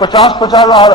50-50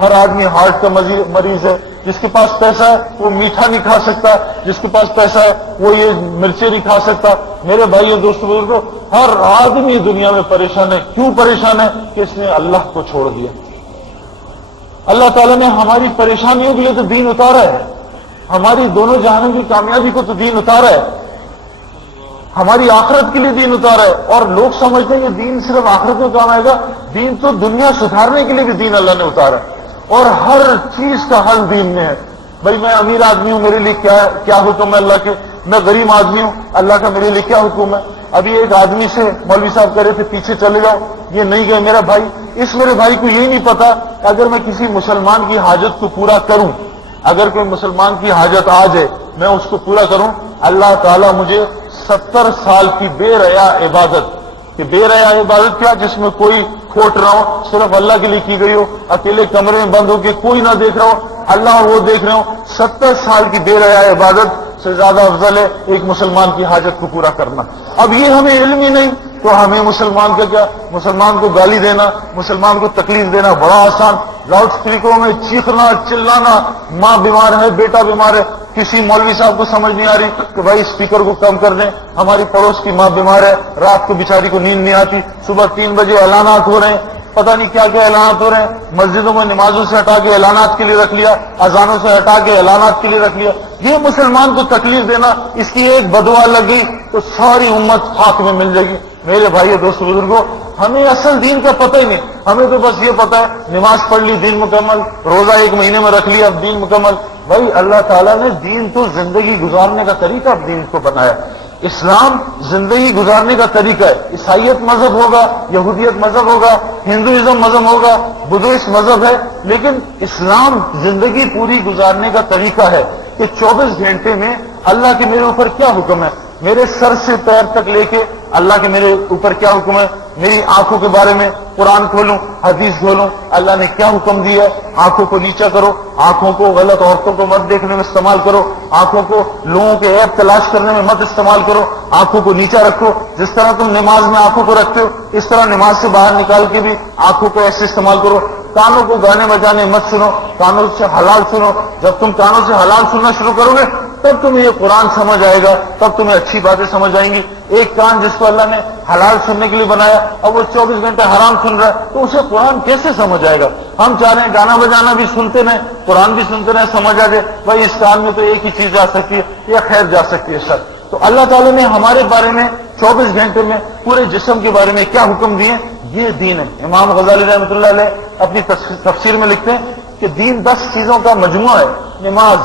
ہر آدمی ہارٹ کا مریض ہے، جس کے پاس پیسہ ہے وہ میٹھا نہیں کھا سکتا، جس کے پاس پیسہ ہے وہ یہ مرچیں نہیں کھا سکتا۔ میرے بھائی اور دوستوں بزرگوں، ہر آدمی دنیا میں پریشان ہے۔ کیوں پریشان ہے؟ کہ اس نے اللہ کو چھوڑ دیا۔ اللہ تعالیٰ نے ہماری پریشانیوں کے لیے تو دین اتارا ہے، ہماری دونوں جہانوں کی کامیابی کو تو دین اتارا ہے، ہماری آخرت کے لیے دین اتارا ہے۔ اور لوگ سمجھتے ہیں کہ دین صرف آخرت میں کام آئے گا، دین تو دنیا سدھارنے کے لیے بھی دین اللہ نے اتارا ہے، اور ہر چیز کا حل دین میں ہے۔ بھائی میں امیر آدمی ہوں، میرے لیے کیا حکم ہے اللہ کے؟ میں غریب آدمی ہوں، اللہ کا میرے لیے کیا حکم ہے؟ ابھی ایک آدمی سے مولوی صاحب کہہ رہے تھے پیچھے چلے جاؤ، یہ نہیں گئے میرا بھائی۔ میرے بھائی کو یہی نہیں پتا کہ اگر میں کسی مسلمان کی حاجت کو پورا کروں، اگر کوئی مسلمان کی حاجت آ جائے میں اس کو پورا کروں، اللہ تعالیٰ مجھے 70 سال کی بے ریا عبادت، کہ بے ریا عبادت کیا؟ جس میں کوئی کھوٹ رہا ہو، صرف اللہ کے لیے کی گئی ہو، اکیلے کمرے میں بند ہو کے کوئی نہ دیکھ رہا ہو، اللہ اور وہ دیکھ رہے ہو، 70 سال کی بے ریا عبادت سے زیادہ افضل ہے ایک مسلمان کی حاجت کو پورا کرنا۔ اب یہ ہمیں علم ہی نہیں تو ہمیں مسلمان کا کیا؟ مسلمان کو گالی دینا، مسلمان کو تکلیف دینا بڑا آسان، لاؤڈ اسپیکروں میں چیخنا چلانا، ماں بیمار ہے، بیٹا بیمار ہے، کسی مولوی صاحب کو سمجھ نہیں آ رہی کہ بھائی اسپیکر کو کم کر دیں، ہماری پڑوس کی ماں بیمار ہے، رات کو بیچاری کو نیند نہیں آتی، صبح 3 بجے اعلانات ہو رہے ہیں، پتہ نہیں کیا کیا اعلانات ہو رہے ہیں، مسجدوں میں نمازوں سے ہٹا کے اعلانات کے لیے رکھ لیا، اذانوں سے ہٹا کے اعلانات کے لیے رکھ لیا۔ یہ مسلمان کو تکلیف دینا، اس کی ایک بدعا لگی تو ساری امت خاک میں مل جائے گی۔ میرے بھائی دوستو بزرگوں، ہمیں اصل دین کا پتہ ہی نہیں، ہمیں تو بس یہ پتہ ہے نماز پڑھ لی دین مکمل، روزہ 1 مہینے میں رکھ لیا اب دین مکمل۔ بھائی اللہ تعالیٰ نے دین تو زندگی گزارنے کا طریقہ اب دین کو بنایا۔ اسلام زندگی گزارنے کا طریقہ ہے۔ عیسائیت مذہب ہوگا، یہودیت مذہب ہوگا، ہندوازم مذہب ہوگا، بدھسٹ مذہب ہے، لیکن اسلام زندگی پوری گزارنے کا طریقہ ہے کہ 24 گھنٹے میں اللہ کے میرے اوپر کیا حکم ہے، میرے سر سے پیر تک لے کے اللہ کے میرے اوپر کیا حکم ہے، میری آنکھوں کے بارے میں قرآن کھولوں، حدیث کھولوں، اللہ نے کیا حکم دیا ہے، آنکھوں کو نیچا کرو، آنکھوں کو غلط عورتوں کو مت دیکھنے میں استعمال کرو، آنکھوں کو لوگوں کے عیب تلاش کرنے میں مت استعمال کرو، آنکھوں کو نیچا رکھو، جس طرح تم نماز میں آنکھوں کو رکھتے ہو اس طرح نماز سے باہر نکال کے بھی آنکھوں کو ایسے استعمال کرو، کانوں کو گانے بجانے مت سنو، کانوں سے حلال سنو، جب تم کانوں سے حلال سننا شروع کرو گے تب تمہیں یہ قرآن سمجھ آئے گا، تب تمہیں اچھی باتیں سمجھ آئیں گی۔ ایک کان جس کو اللہ نے حلال سننے کے لیے بنایا اب وہ 24 گھنٹے حرام سن رہا ہے تو اسے قرآن کیسے سمجھ آئے گا؟ ہم چاہ رہے ہیں گانا بجانا بھی سنتے رہیں، قرآن بھی سنتے رہیں، سمجھ آ جائے بھائی اس کان میں تو ایک ہی چیز جا سکتی ہے یا خیر جا سکتی ہے شر۔ تو اللہ تعالیٰ نے ہمارے بارے میں 24 گھنٹے میں پورے جسم کے بارے میں کیا حکم دیے، یہ دین ہے۔ امام غزالی رحمۃ اللہ علیہ اپنی تفسیر میں لکھتے ہیں کہ دین 10 چیزوں کا مجموعہ ہے، نماز،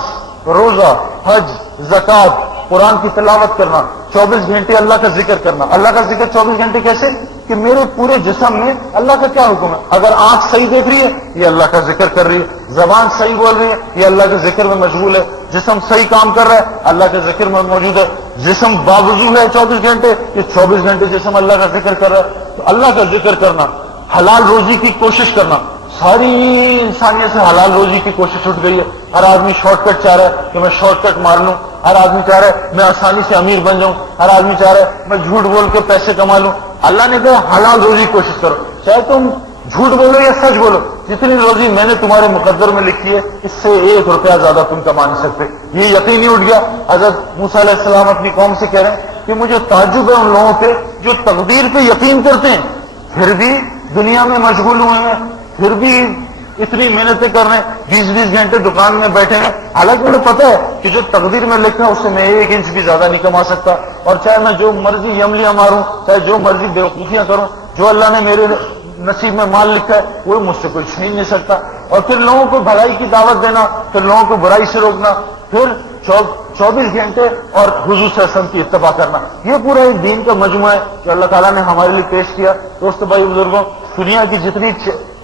روزہ، حج، زکوٰۃ، قرآن کی تلاوت کرنا، 24 گھنٹے اللہ کا ذکر کرنا۔ اللہ کا ذکر 24 گھنٹے کیسے؟ کہ میرے پورے جسم میں اللہ کا کیا حکم ہے، اگر آنکھ صحیح دیکھ رہی ہے یہ اللہ کا ذکر کر رہی ہے، زبان صحیح بول رہی ہے یہ اللہ کے ذکر میں مشغول ہے، جسم صحیح کام کر رہا ہے اللہ کے ذکر میں موجود ہے، جسم باوضو ہے 24 گھنٹے، یہ 24 گھنٹے جسم اللہ کا ذکر کر رہا ہے۔ تو اللہ کا ذکر کرنا، حلال روزی کی کوشش کرنا، ساری انسانیت سے حلال روزی کی کوشش اٹھ گئی ہے۔ ہر آدمی شارٹ کٹ چاہ رہا ہے کہ میں شارٹ کٹ مار لوں، ہر آدمی چاہ رہا ہے میں آسانی سے امیر بن جاؤں، ہر آدمی چاہ رہا ہے میں جھوٹ بول کے پیسے کما لوں۔ اللہ نے کہا حلال روزی کی کوشش کرو، چاہے تم جھوٹ بولو یا سچ بولو، جتنی روزی میں نے تمہارے مقدر میں لکھی ہے اس سے 1 روپیہ زیادہ تم کما نہیں سکتے۔ یہ یقین ہی اٹھ گیا۔ حضرت موسیٰ علیہ السلام اپنی قوم سے کہہ رہے ہیں کہ مجھے تعجب ہے ان لوگوں پہ جو تقدیر پہ یقین کرتے ہیں پھر بھی دنیا میں مشغول ہوئے ہیں، پھر بھی اتنی محنتیں کر رہے ہیں، 20 گھنٹے دکان میں بیٹھے ہیں، حالانکہ مجھے پتا ہے کہ جو تقدیر میں لکھا ہے اس سے میں 1 انچ بھی زیادہ نہیں کما سکتا، اور چاہے میں جو مرضی یملیاں ماروں، چاہے جو مرضی بیوقوفیاں کروں، جو اللہ نے میرے نصیب میں مال لکھا ہے وہ مجھ سے کوئی چھین نہیں سکتا۔ اور پھر لوگوں کو بھلائی کی دعوت دینا، پھر لوگوں کو برائی سے روکنا، پھر 24 گھنٹے اور حضور صلی اللہ علیہ وسلم کی اتباع کرنا، یہ پورا ایک دین کا مجموعہ ہے جو اللہ تعالیٰ نے ہمارے لیے پیش کیا۔ دوست بھائی بزرگوں، دنیا کی جتنی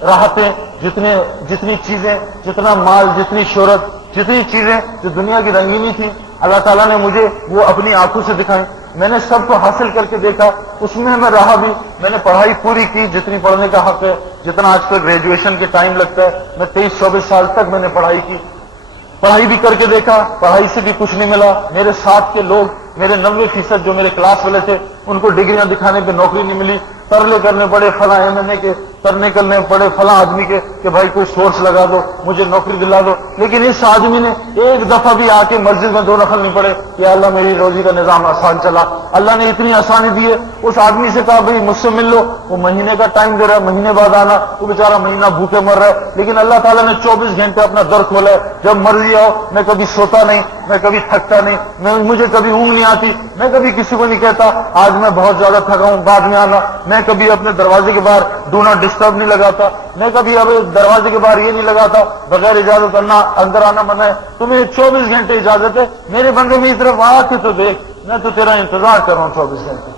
راحتیں، جتنی چیزیں، جتنا مال، جتنی شہرت، جتنی چیزیں جو دنیا کی رنگینی تھی اللہ تعالیٰ نے مجھے وہ اپنی آنکھوں سے دکھائیں، میں نے سب کو حاصل کر کے دیکھا، اس میں میں رہا بھی، میں نے پڑھائی پوری کی جتنی پڑھنے کا حق ہے، جتنا آج کل گریجویشن کے ٹائم لگتا ہے، میں 23-24 سال تک میں نے پڑھائی کی، پڑھائی بھی کر کے دیکھا، پڑھائی سے بھی کچھ نہیں ملا۔ میرے ساتھ کے لوگ، میرے 90% جو میرے کلاس والے تھے ان کو ڈگریاں دکھانے پہ نوکری نہیں ملی، ترلے کرنے پڑے، فلاں MMA کے سر نکلنے پڑے فلاں آدمی کے کہ بھائی کوئی سورس لگا دو, مجھے نوکری دلا دو, لیکن اس آدمی نے ایک دفعہ بھی آ کے مسجد میں 2 نفل نہیں پڑے کہ اللہ میری روزی کا نظام آسان چلا, اللہ نے اتنی آسانی دی ہے. اس آدمی سے کہا بھائی مجھ سے مل لو, وہ مہینے کا ٹائم دے رہا ہے, مہینے بعد آنا, وہ بیچارہ مہینہ بھوکے مر رہا ہے, لیکن اللہ تعالیٰ نے 24 گھنٹے اپنا در کھولا ہے. جب مرضی آؤ, میں کبھی سوتا نہیں, میں کبھی تھکتا نہیں, مجھے کبھی اونگ نہیں آتی, میں کبھی کسی کو نہیں کہتا آج میں بہت زیادہ تھکا ہوں بعد میں آنا, میں کبھی اپنے دروازے کے باہر ڈو ناٹ ڈسٹرب نہیں لگاتا, میں کبھی اب دروازے کے باہر یہ نہیں لگاتا بغیر اجازت اندر آنا منع ہے. تمہیں 24 گھنٹے اجازت ہے, میرے بندے میری طرف آ کے تو دیکھ, میں تو تیرا انتظار کر رہا ہوں 24 گھنٹے.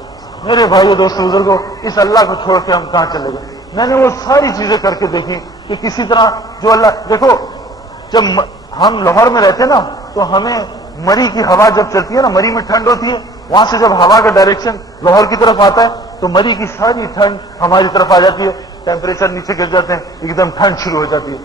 میرے بھائیو دوستو بزرگوں, اس اللہ کو چھوڑ کے ہم کہاں چلے گئے؟ میں نے وہ ساری چیزیں کر کے دیکھی کہ کسی طرح جو اللہ, دیکھو جب ہم لاہور میں رہتے نا تو ہمیں مری کی ہوا جب چلتی ہے نا, مری میں ٹھنڈ ہوتی ہے, وہاں سے جب ہوا کا ڈائریکشن لاہور کی طرف آتا ہے تو مری کی ساری ٹھنڈ ہماری طرف آ جاتی ہے, ٹیمپریچر نیچے گر جاتے ہیں, ایک دم ٹھنڈ شروع ہو جاتی ہے.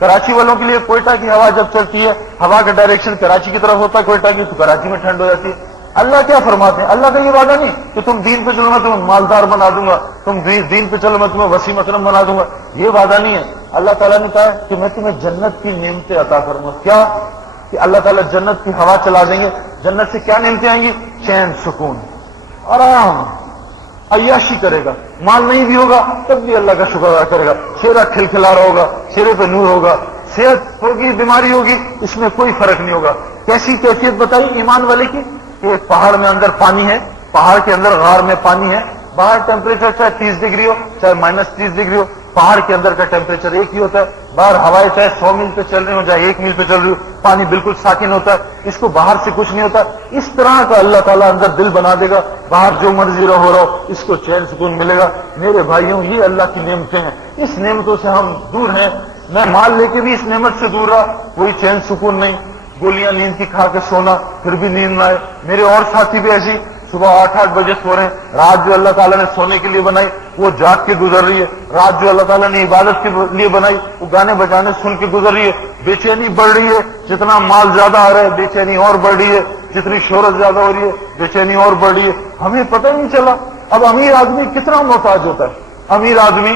کراچی والوں کے لیے کوئٹہ کی ہوا جب چلتی ہے, ہوا کا ڈائریکشن کراچی کی طرف ہوتا ہے کوئٹہ کی, تو کراچی میں ٹھنڈ ہو جاتی ہے. اللہ کیا فرماتے ہیں؟ اللہ کا یہ وعدہ نہیں کہ تم دین پہ چلو میں تمہیں مالدار بنا دوں گا, تم دین پہ چلو میں تمہیں وسیع اکرم بنا دوں گا, یہ وعدہ نہیں ہے. اللہ تعالیٰ نے کہا کہ میں تمہیں جنت کی نعمتیں عطا کروں گا. کیا کہ اللہ تعالیٰ جنت کی ہوا چلا دیں گے. جنت سے کیا نعمتیں آئیں گی؟ چین, سکون, آرام, عیاشی کرے گا. مال نہیں بھی ہوگا تب بھی اللہ کا شکر ادا کرے گا, چہرہ کھلکھلا رہا ہوگا, چہرے پہ نور ہوگا, صحت ہوگی, بیماری ہوگی, اس میں کوئی فرق نہیں ہوگا. کیسی کیفیت بتائی ایمان والے کی؟ کہ ایک پہاڑ میں اندر پانی ہے, پہاڑ کے اندر غار میں پانی ہے, باہر ٹیمپریچر چاہے 30 ڈگری ہو چاہے -30 ڈگری ہو, پہاڑ کے اندر کا ٹیمپریچر ایک ہی ہوتا ہے. باہر ہوائیں چاہے 100 میل پہ چل رہی ہو چاہے 1 میل پہ چل رہی ہو, پانی بالکل ساکن ہوتا ہے, اس کو باہر سے کچھ نہیں ہوتا. اس طرح کا اللہ تعالیٰ اندر دل بنا دے گا, باہر جو مرضی رہو رہو, اس کو چین سکون ملے گا. میرے بھائیوں, یہ اللہ کی نعمتیں ہیں, اس نعمتوں سے ہم دور ہیں. میں مال لے کے بھی اس نعمت سے دور رہا, کوئی چین سکون نہیں, گولیاں نیند کی کھا کے سونا پھر بھی نیند نہ آئے. میرے اور ساتھی بھی ایسی صبح 8-8 بجے سو رہے ہیں, رات جو اللہ تعالیٰ نے سونے کے لیے بنائی وہ جاگ کے گزر رہی ہے, رات جو اللہ تعالیٰ نے عبادت کے لیے بنائی وہ گانے بجانے سن کے گزر رہی ہے. بے چینی بڑھ رہی ہے, جتنا مال زیادہ آ رہا ہے بے چینی اور بڑھ رہی ہے, جتنی شہرت زیادہ ہو رہی ہے بے چینی اور بڑھ رہی ہے. ہمیں پتہ ہی نہیں چلا. اب امیر آدمی کتنا محتاج ہوتا ہے؟ امیر آدمی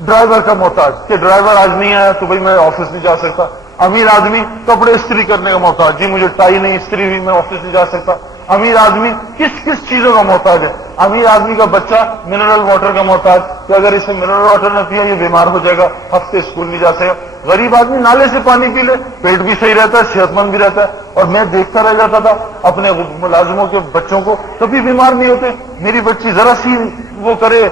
ڈرائیور کا محتاج, کہ ڈرائیور آج نہیں آیا تو بھائی میں آفس نہیں جا سکتا. امیر آدمی کپڑے استری کرنے کا محتاج, جی مجھے ٹائی نہیں استری ہوئی میں آفس نہیں جا سکتا. امیر آدمی کس کس چیزوں کا محتاج ہے؟ امیر آدمی کا بچہ منرل واٹر کا محتاج, کہ اگر اسے منرل واٹر نہ پیا یہ بیمار ہو جائے گا, ہفتے اسکول نہیں جا سکے. غریب آدمی نالے سے پانی پی لے, پیٹ بھی صحیح رہتا ہے, صحت مند بھی رہتا ہے. اور میں دیکھتا رہ جاتا تھا اپنے ملازموں کے بچوں کو, کبھی بیمار نہیں ہوتے. میری بچی ذرا سی وہ کرے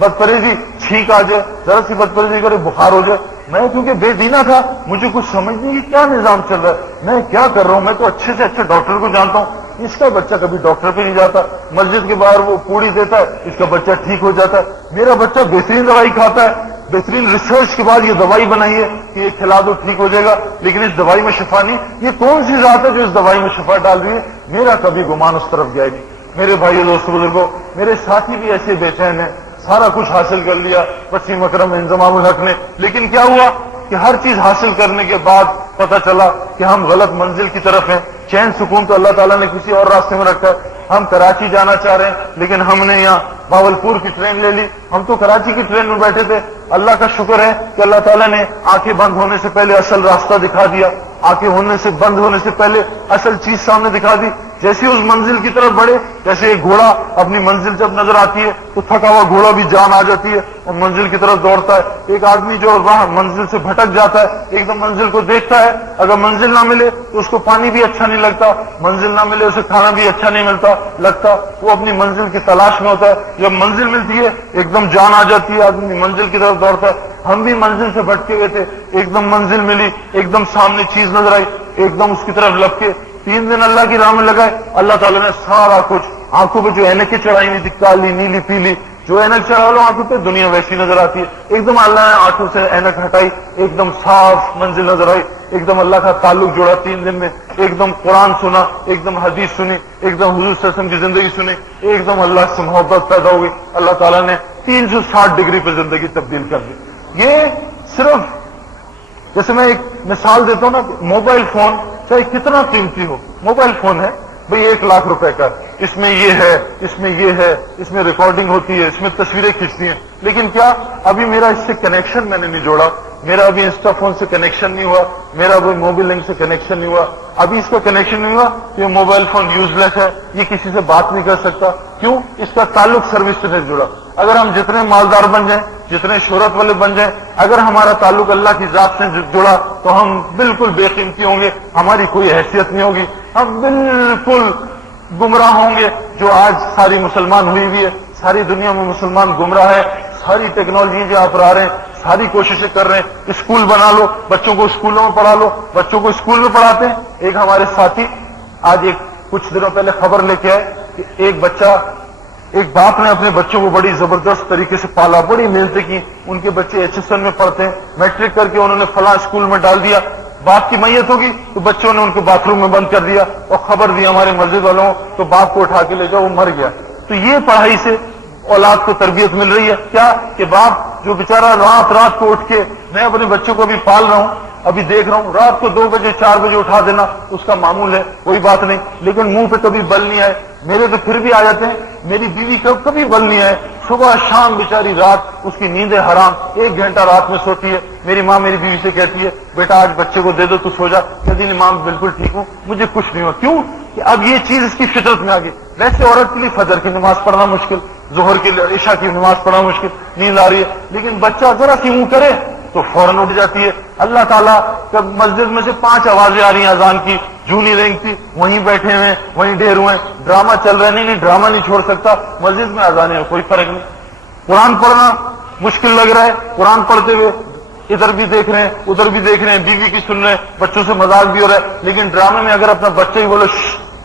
بدپریزی, چھینک آ جائے, ذرا سی بدپریزی کرے بخار ہو جائے. میں کیونکہ بے دینا تھا, مجھے کچھ سمجھ نہیں کہ کیا نظام چل رہا ہے, میں کیا کر رہا ہوں. میں تو اچھے سے اچھے ڈاکٹر کو جانتا ہوں, اس کا بچہ کبھی ڈاکٹر پہ نہیں جاتا. مسجد کے باہر وہ پوڑی دیتا ہے, اس کا بچہ ٹھیک ہو جاتا ہے. میرا بچہ بہترین دوائی کھاتا ہے, بہترین ریسرچ کے بعد یہ دوائی بنائی ہے کہ یہ کھلا دو ٹھیک ہو جائے گا, لیکن اس دوائی میں شفا نہیں. یہ کون سی ذات ہے جو اس دوائی میں شفا ڈال رہی ہے؟ میرا کبھی گمان اس طرف گیا نہیں. میرے بھائیو دوستو بزرگوں, میرے ساتھی بھی ایسے بے چین ہیں, سارا کچھ حاصل کر لیا وسیم اکرم انضمام الحق نے, لیکن کیا ہوا کہ ہر چیز حاصل کرنے کے بعد پتہ چلا کہ ہم غلط منزل کی طرف ہیں. چین سکون تو اللہ تعالیٰ نے کسی اور راستے میں رکھا ہے. ہم کراچی جانا چاہ رہے ہیں, لیکن ہم نے یہاں باولپور کی ٹرین لے لی. ہم تو کراچی کی ٹرین میں بیٹھے تھے. اللہ کا شکر ہے کہ اللہ تعالیٰ نے آنکھیں بند ہونے سے پہلے اصل راستہ دکھا دیا, آنکھیں بند ہونے سے پہلے اصل چیز سامنے دکھا دی. جیسے اس منزل کی طرف بڑھے, جیسے ایک گھوڑا اپنی منزل جب نظر آتی ہے تو تھکا ہوا گھوڑا بھی جان آ جاتی ہے اور منزل کی طرف دوڑتا ہے. ایک آدمی جو وہاں منزل سے بھٹک جاتا ہے, ایک دم منزل کو دیکھتا ہے, اگر منزل نہ ملے تو اس کو پانی بھی اچھا نہیں لگتا, منزل نہ ملے اسے کھانا بھی اچھا نہیں لگتا, وہ اپنی منزل کی تلاش میں ہوتا ہے. جب منزل ملتی ہے ایک دم جان آ جاتی ہے, آدمی منزل کی طرف دوڑتا ہے. ہم بھی منزل سے بھٹکے گئے تھے, ایک دم منزل ملی, ایک دم سامنے چیز نظر آئی, ایک دم اس کی طرف لپکے. 3 دن اللہ کی راہ میں لگائے. اللہ تعالیٰ نے سارا کچھ, آنکھوں پہ جو اینکیں چڑھائی ہوئی تھی کالی نیلی پیلی, جو اینک چڑھا لو آنکھوں پہ دنیا ویسی نظر آتی ہے. ایک دم اللہ نے آنکھوں سے اینک ہٹائی, ایک دم صاف منزل نظر آئی. ایک دم اللہ کا تعلق جوڑا 3 دن میں, ایک دم قرآن سنا, ایک دم حدیث سنی, ایک دم حضور صلی اللہ علیہ وسلم کی زندگی سنی, ایک دم اللہ سے محبت پیدا ہو گئی. اللہ تعالیٰ نے 360 ڈگری پہ زندگی تبدیل کر دی. یہ صرف جیسے میں ایک مثال دیتا ہوں نا, موبائل فون چاہے کتنا قیمتی ہو, موبائل فون ہے بھئی 1 لاکھ روپے کا, اس میں یہ ہے، اس میں یہ ہے، اس میں ریکارڈنگ ہوتی ہے، اس میں تصویریں کھینچتی ہیں، لیکن کیا ابھی میرا اس سے کنیکشن میں نے نہیں جوڑا، میرا ابھی انسٹا فون سے کنیکشن نہیں ہوا، میرا ابھی موبائل لنک سے کنیکشن نہیں ہوا، ابھی اس کا کنیکشن نہیں ہوا، یہ موبائل فون یوز لیس ہے، یہ کسی سے بات نہیں کر سکتا، کیوں؟ اس کا تعلق سروس سے نہیں جڑا۔ اگر ہم جتنے مالدار بن جائیں، جتنے شہرت والے بن جائیں، اگر ہمارا تعلق اللہ کی ذات سے جڑا تو ہم بالکل بے قیمتی ہوں گے، ہماری کوئی حیثیت نہیں ہوگی، ہم بالکل گمراہ ہوں گے۔ جو آج ساری مسلمان ہوئی ہوئی ہے، ساری دنیا میں مسلمان گمراہ ہے، ساری ٹیکنالوجی جو اپنا رہے ہیں، ساری کوششیں کر رہے ہیں، اسکول بنا لو، بچوں کو اسکولوں میں پڑھا لو، بچوں کو اسکول میں پڑھاتے ہیں۔ ایک ہمارے ساتھی آج کچھ دنوں پہلے خبر لے کے آئے کہ ایک باپ نے اپنے بچوں کو بڑی زبردست طریقے سے پالا، بڑی محنتیں کی، ان کے بچے HSN میں پڑھتے ہیں، میٹرک کر کے انہوں نے فلاں اسکول میں ڈال دیا، باپ کی میت ہوگی تو بچوں نے ان کو باتھ روم میں بند کر دیا اور خبر دی ہمارے مسجد والوں تو باپ کو اٹھا کے لے جاؤ، وہ مر گیا۔ تو یہ پڑھائی سے اولاد کو تربیت مل رہی ہے کیا کہ باپ جو بیچارہ رات کو اٹھ کے، میں اپنے بچوں کو بھی پال رہا ہوں، ابھی دیکھ رہا ہوں، رات کو 2 بجے 4 بجے اٹھا دینا اس کا معمول ہے، کوئی بات نہیں، لیکن منہ پہ کبھی بل نہیں آئے، میرے تو پھر بھی آ جاتے ہیں، میری بیوی کبھی بل نہیں آئے، صبح شام بیچاری رات اس کی نیندیں حرام، 1 گھنٹہ رات میں سوتی ہے۔ میری ماں میری بیوی سے کہتی ہے بیٹا آج بچے کو دے دو تو سو جا، کہتی نہیں ماں بالکل ٹھیک ہوں، مجھے کچھ نہیں ہوا، کیوں کہ اب یہ چیز اس کی فطرت میں آ گئی۔ ویسے عورت کے لیے فجر کی نماز پڑھنا مشکل، ظہر کی عشاء کی نماز پڑھنا مشکل، نیند آ رہی ہے، لیکن بچہ ذرا سی منہ کرے تو فوراً اٹھ جاتی ہے۔ اللہ تعالیٰ کب مسجد میں سے 5 آوازیں آ رہی ہیں اذان کی، جو نہیں رینگتی، وہیں بیٹھے ہوئے وہیں ڈھیر ہوئے، ڈرامہ چل رہا ہے، نہیں ڈرامہ نہیں چھوڑ سکتا، مسجد میں اذانیں کوئی فرق نہیں۔ قرآن پڑھنا مشکل لگ رہا ہے، قرآن پڑھتے ہوئے ادھر بھی دیکھ رہے ہیں ادھر بھی دیکھ رہے ہیں، بیوی کی سن رہے ہیں، بچوں سے مذاق بھی ہو رہا ہے، لیکن ڈرامے میں اگر اپنا بچہ ہی بولو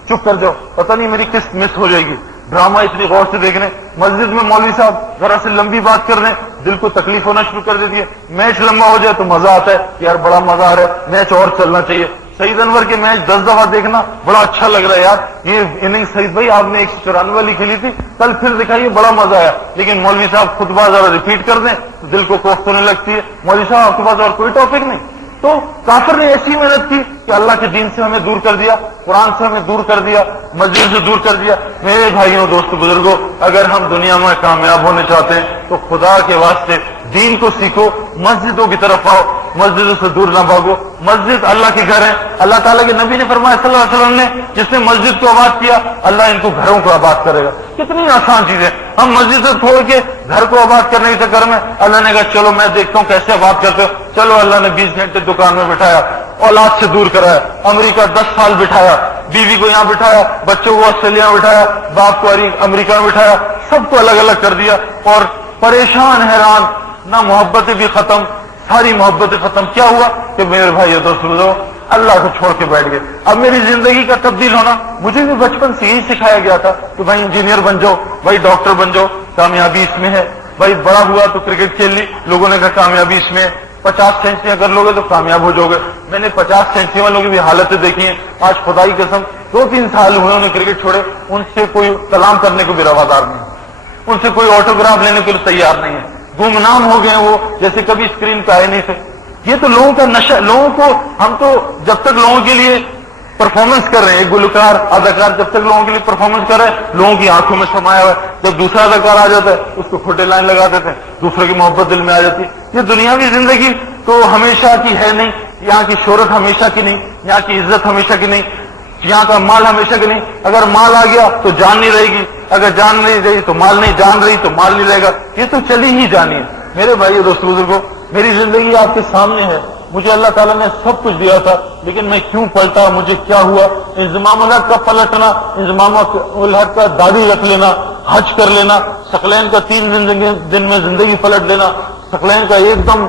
چپ کر جاؤ، پتہ نہیں میری قسط مس ہو جائے گی۔ ڈرامہ اتنی غور سے دیکھ رہے ہیں، مسجد میں مولوی صاحب ذرا سے لمبی بات کر رہے ہیں، دل کو تکلیف ہونا شروع کر دیتی ہے۔ میچ لمبا ہو جائے تو مزہ آتا ہے، یار بڑا مزہ آ رہا ہے، میچ اور چلنا چاہیے۔ سعید انور کے میچ 10 دفعہ دیکھنا بڑا اچھا لگ رہا ہے، یار یہ اننگ سعید بھائی آپ نے 194 والی کھیلی تھی، کل پھر دکھائیے، بڑا مزہ آیا، لیکن مولوی صاحب خطبہ ذرا ریپیٹ کر دیں تو دل کو کوفت ہونے لگتی ہے۔ مولوی صاحب آپ کے پاس اور کوئی ٹاپک نہیں؟ تو کافر نے ایسی محنت کی کہ اللہ کے دین سے ہمیں دور کر دیا، قرآن سے ہمیں دور کر دیا، مسجد سے دور کر دیا۔ میرے بھائیوں دوستوں بزرگوں، اگر ہم دنیا میں کامیاب ہونے چاہتے ہیں تو خدا کے واسطے دین کو سیکھو، مسجدوں کی طرف آؤ، مسجدوں سے دور نہ بھاگو۔ مسجد اللہ کے گھر ہے، اللہ تعالیٰ کے نبی نے فرمایا صلی اللہ علیہ وسلم نے جس نے مسجد کو آباد کیا اللہ ان کو گھروں کو آباد کرے گا۔ کتنی آسان چیز ہے، ہم مسجد سے چھوڑ کے گھر کو آباد کرنے کے چکر میں اللہ نے کہا چلو میں دیکھتا ہوں کیسے آباد کرتے ہو، چلو اللہ نے 20 گھنٹے دکان میں بٹھایا، اولاد سے دور کرایا، امریکہ 10 سال بٹھایا، بیوی کو یہاں بٹھایا، بچوں کو آسٹریلیا میں بٹھایا، باپ کو امریکہ میں بٹھایا، سب کو الگ الگ کر دیا، اور پریشان حیران، نہ محبتیں بھی ختم، ساری محبتیں ختم۔ کیا ہوا کہ میرے بھائی دوستوں اللہ کو چھوڑ کے بیٹھ گئے۔ اب میری زندگی کا تبدیل ہونا، مجھے بھی بچپن سے یہی سکھایا گیا تھا کہ بھائی انجینئر بن جاؤ، بھائی ڈاکٹر بن جاؤ، کامیابی اس میں ہے، بھائی بڑا ہوا تو کرکٹ کھیل لی، لوگوں نے کہا کامیابی اس میں ہے، 50 سینچریاں کر لو گے تو کامیاب ہو جاؤ گے۔ میں نے 50 سینچری والوں کی بھی حالتیں دیکھی ہیں، آج خدا کی قسم 2-3 سال ہوئے انہیں کرکٹ چھوڑے، ان سے کوئی کلام کرنے کو بھی روادار نہیں ہے، ان سے کوئی آٹوگراف لینے کے لیے تیار نہیں ہے، گمنام ہو گئے وہ، جیسے کبھی اسکرین پہ آئے نہیں تھے۔ یہ تو لوگوں کا نشہ، لوگوں کو ہم تو جب تک لوگوں کے لیے پرفارمنس کر رہے ہیں، ایک گلوکار اداکار جب تک لوگوں کے لیے پرفارمنس کر رہے ہیں، لوگوں کی آنکھوں میں سمایا ہوا ہے، جب دوسرا اداکار آ جاتا ہے اس کو کھوٹے لائن لگا دیتے ہیں، دوسرے کی محبت دل میں آ جاتی ہے۔ یہ دنیاوی زندگی تو ہمیشہ کی ہے نہیں، یہاں کی شہرت ہمیشہ کی نہیں، یہاں کی عزت ہمیشہ کی نہیں، یہاں کا مال ہمیشہ کی نہیں۔ اگر مال آ گیا تو جان نہیں رہے گی، اگر جان نہیں رہی تو مال نہیں، جان رہی تو مال نہیں رہے گا، یہ تو چلی ہی جانی ہے۔ میرے بھائی دوستو بزرگوں، میری زندگی آپ کے سامنے ہے، مجھے اللہ تعالیٰ نے سب کچھ دیا تھا، لیکن میں کیوں پلٹا، مجھے کیا ہوا؟ انضمام الحق کا پلٹنا، انضمام الحق کا داڑھی رکھ لینا، حج کر لینا، ثقلین کا 3 دن میں زندگی پلٹ لینا، ثقلین کا ایک دم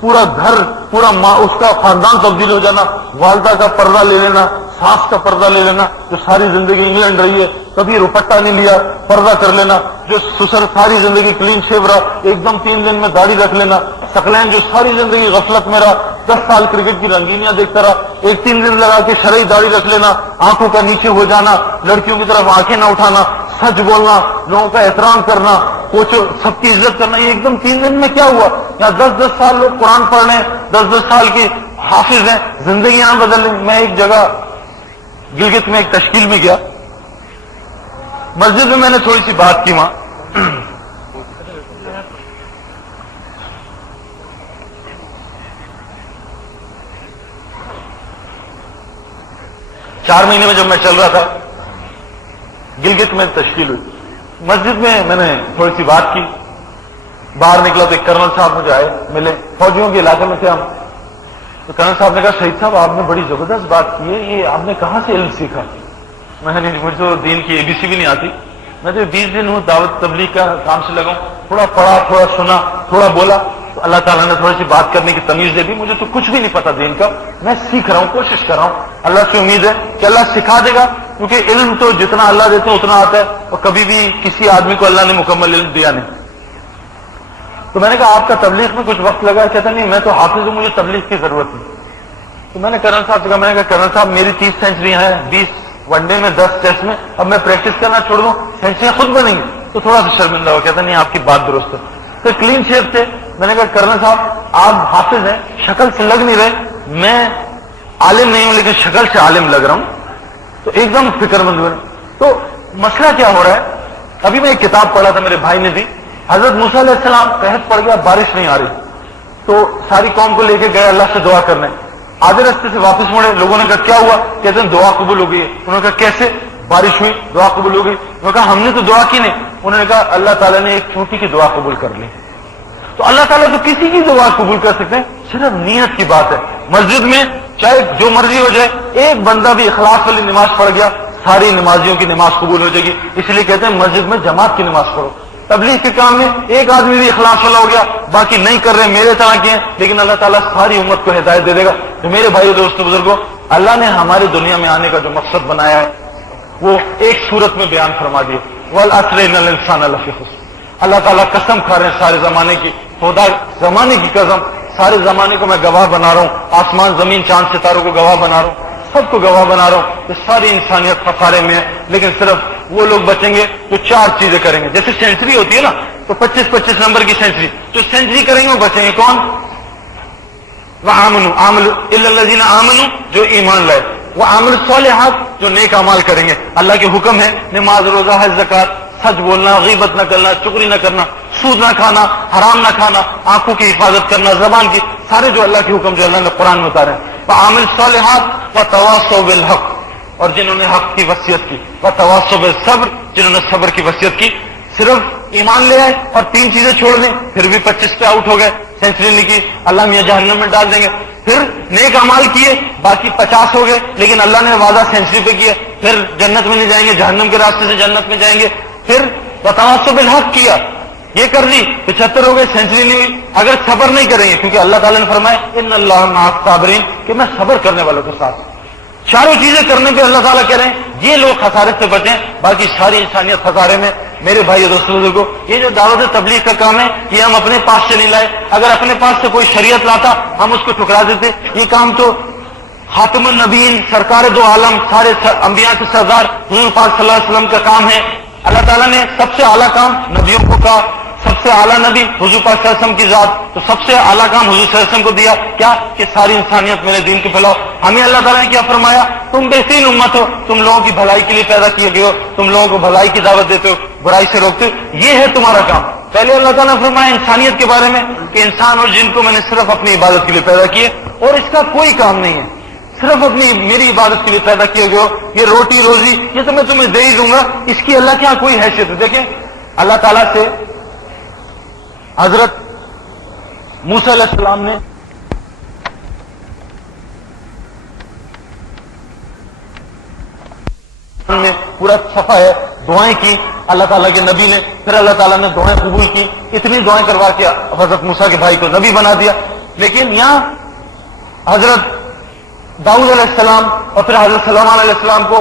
پورا گھر، پورا ماں اس کا خاندان تبدیل ہو جانا، والدہ کا پردہ لے لینا، ساس کا پردہ لے لینا، جو ساری زندگی انگلینڈ رہی ہے کبھی روپٹہ نہیں لیا، پردہ کر لینا، جو سسر ساری زندگی کلین شیو رہا ایک دم 3 دن میں داڑھی رکھ لینا، ثقلین جو ساری زندگی غفلت میں رہا، 10 سال کرکٹ کی رنگینیاں دیکھتا رہا، ایک 3 دن لگا کے شرعی داڑھی رکھ لینا، آنکھوں کا نیچے ہو جانا، لڑکیوں کی طرف آنکھیں نہ اٹھانا، سچ بولنا، لوگوں کا احترام کرنا، کوچو سب کی عزت کرنا، یہ ایک دم 3 دن میں کیا ہوا؟ یہاں 10-10 سال لوگ قرآن پڑھ رہے ہیں، 10-10 سال کی حافظ ہیں، زندگیاں بدل رہی۔ میں ایک جگہ گلگت میں ایک تشکیل میں گیا، مسجد میں نے تھوڑی سی بات کی وہاں. 4 مہینے میں جب میں چل رہا تھا گلگت میں تشکیل ہوئی. مسجد میں نے تھوڑی سی بات کی. باہر نکلا تو ایک کرنل صاحب مجھے آئے ملے. فوجیوں کے علاقے میں تھے ہم. تو کرنل صاحب نے کہا شہید صاحب آپ نے بڑی زبردست بات کی ہے, یہ آپ نے کہاں سے علم سیکھا؟ میں نے مجھے تو دین کی ABC بھی نہیں آتی. میں تو 20 دن ہوں دعوت تبلیغ کا کام سے لگا ہوں. تھوڑا پڑھا, تھوڑا سنا, تھوڑا بولا تو اللہ تعالیٰ نے تھوڑی سی بات کرنے کی تمیز دے دی. مجھے تو کچھ بھی نہیں پتا دین کا, میں سیکھ رہا ہوں, کوشش کر رہا ہوں. اللہ سے امید ہے کہ اللہ سکھا دے گا, کیونکہ علم تو جتنا اللہ دیتے ہیں اتنا آتا ہے, اور کبھی بھی کسی آدمی کو اللہ نے مکمل علم دیا نہیں. تو میں نے کہا آپ کا تبلیغ میں کچھ وقت لگا؟ کہتا نہیں میں تو حافظ ہوں, مجھے تبلیغ کی ضرورت نہیں. تو میں نے کرنل صاحب سے کہا, میں نے کہا کرنل صاحب میری 30 سینچریاں ہیں, 20 ون ڈے میں 10 ٹیسٹ میں, اب میں پریکٹس کرنا چھوڑ دوں, سینچریاں خود بنیں گی. تو تھوڑا سا شرمندہ ہو. کہتا نہیں آپ کی بات درست ہے. تو کلین شیپ تھے. میں نے کہا کرنل صاحب آپ حافظ ہیں, شکل سے لگ نہیں رہے, میں عالم نہیں ہوں لیکن شکل سے عالم لگ رہا ہوں. تو ایک دم فکر مند ہوئے. تو مسئلہ کیا ہو رہا ہے؟ ابھی میں ایک کتاب پڑھا تھا, میرے بھائی نے دی. حضرت موسیٰ علیہ السلام قحط پڑ گیا, بارش نہیں آ رہی, تو ساری قوم کو لے کے گئے اللہ سے دعا کرنے. آدھے راستے سے واپس مڑے, لوگوں نے کہا کیا ہوا؟ کہتے ہیں دعا قبول ہو گئی ہے. انہوں نے کہا کیسے؟ بارش ہوئی, دعا قبول ہو گئی. انہوں نے کہا ہم نے تو دعا کی نہیں. انہوں نے کہا اللہ تعالیٰ نے ایک چونٹی کی دعا قبول کر لی. تو اللہ تعالیٰ تو کسی کی دعا قبول کر سکتے ہیں, صرف نیت کی بات ہے. مسجد میں چاہے جو مرضی ہو جائے, ایک بندہ بھی اخلاص والی نماز پڑھ گیا, ساری نمازیوں کی نماز قبول ہو جائے گی. اس لیے کہتے ہیں مسجد میں جماعت کی نماز پڑھو. تبلیغ کے کام میں ایک آدمی بھی اخلاص والا ہو گیا, باقی نہیں کر رہے میرے طرح کے ہیں, لیکن اللہ تعالیٰ ساری امت کو ہدایت دے دے گا. تو میرے بھائی دوستوں بزرگوں, اللہ نے ہماری دنیا میں آنے کا جو مقصد بنایا ہے وہ ایک صورت میں بیان فرما دیا. والعصر ان الانسان لفی خسر. اللہ تعالیٰ قسم کھا رہے ہیں سارے زمانے کی, خدا زمانے کی قسم, سارے زمانے کو میں گواہ بنا رہا ہوں, آسمان زمین چاند ستاروں کو گواہ بنا رہا ہوں, سب کو گواہ بنا رہا ہوں کہ ساری انسانیت خسارے میں ہے. لیکن صرف وہ لوگ بچیں گے جو 4 چیزیں کریں گے. جیسے سینچری ہوتی ہے نا, تو 25-25 نمبر کی سینچری, جو سینچری کریں گے وہ بچیں گے. کون؟ وَآمَنُوا عَمَلُوا إِلَّا الَّذِينَ آمَنُوا, جو ایمان لائے. وَعَمَلُوا الصَّالِحَاتِ, جو نیک اعمال کریں گے. اللہ کے حکم ہے نماز, روزہ, حج, زکات, سچ بولنا, غیبت نہ کرنا, چغلی نہ کرنا, سود نہ کھانا, حرام نہ کھانا, آنکھوں کی حفاظت کرنا, زبان کی, سارے جو اللہ کے حکم جو اللہ نے قرآن میں اتارے. وَعَمِلُوا الصَّالِحَاتِ وَتَوَاصَوْا بِالْحَقِّ, اور جنہوں نے حق کی وصیت کی. وَتَوَاصَوْا بِالصَّبْرِ, جنہوں نے صبر کی وصیت کی. صرف ایمان لے آئے اور 3 چیزیں چھوڑ دیں, پھر بھی 25 پہ آؤٹ ہو گئے, سینچری نہیں کی, اللہ میاں جہنم میں ڈال دیں گے. پھر نیک اعمال کیے, باقی 50 ہو گئے, لیکن اللہ نے وعدہ سینچری پہ کیا, پھر جنت میں نہیں جائیں گے, جہنم کے راستے سے جنت میں جائیں گے. پھر وتواصوا بالحق کیا, یہ کر لی, 75 ہو گئے, سینچری نہیں ہوئی. اگر صبر نہیں کریں گے, کیونکہ اللہ تعالیٰ نے فرمایا ان اللہ مع الصابرین, کہ میں صبر کرنے والوں کے ساتھ. چاروں چیزیں کرنے پہ اللہ تعالیٰ کہہ رہے ہیں یہ لوگ خسارے سے بچیں, باقی ساری انسانیت خسارے میں. میرے بھائی دوستوں بزرگوں, یہ جو دعوت تبلیغ کا کام ہے یہ ہم اپنے پاس سے نہیں لائے. اگر اپنے پاس سے کوئی شریعت لاتا ہم اس کو ٹھکرا دیتے. یہ کام تو خاتم النبیین, سرکار دو عالم, سارے انبیاء کے سردار حضور پاک صلی اللہ علیہ وسلم کا کام ہے. اللہ تعالیٰ نے سب سے اعلیٰ کام نبیوں کو کہا, سب سے اعلیٰ نبی حضور پاک صلی اللہ علیہ وسلم کی ذات, تو سب سے اعلیٰ کام حضور صلی اللہ علیہ وسلم کو دیا, کیا کہ ساری انسانیت میرے دین کو پھیلاؤ. ہمیں اللہ تعالیٰ نے کیا فرمایا, تم بہترین امت ہو, تم لوگوں کی بھلائی کے لیے پیدا کیے گئے ہو, تم لوگوں کو بھلائی کی دعوت دیتے ہو, برائی سے روکتے ہو, یہ ہے تمہارا کام. پہلے اللہ تعالیٰ نے فرمایا انسانیت کے بارے میں کہ انسان اور جن کو میں نے صرف اپنی عبادت کے لیے پیدا کیے, اور اس کا کوئی کام نہیں ہے, صرف اپنی میری عبادت کے لیے پیدا کیے گئے ہو. یہ روٹی روزی یہ تو میں تمہیں دے ہی دوں گا, اس کی اللہ کے یہاں کوئی حیثیت ہے. دیکھیں اللہ تعالیٰ سے حضرت موسیٰ علیہ السلام نے پورا صفحہ ہے, دعائیں کی اللہ تعالیٰ کے نبی نے, پھر اللہ تعالیٰ نے دعائیں قبول کی, اتنی دعائیں کروا کے حضرت موسیٰ کے بھائی کو نبی بنا دیا. لیکن یہاں حضرت داؤد علیہ السلام اور پھر حضرت سلیمان علیہ السلام کو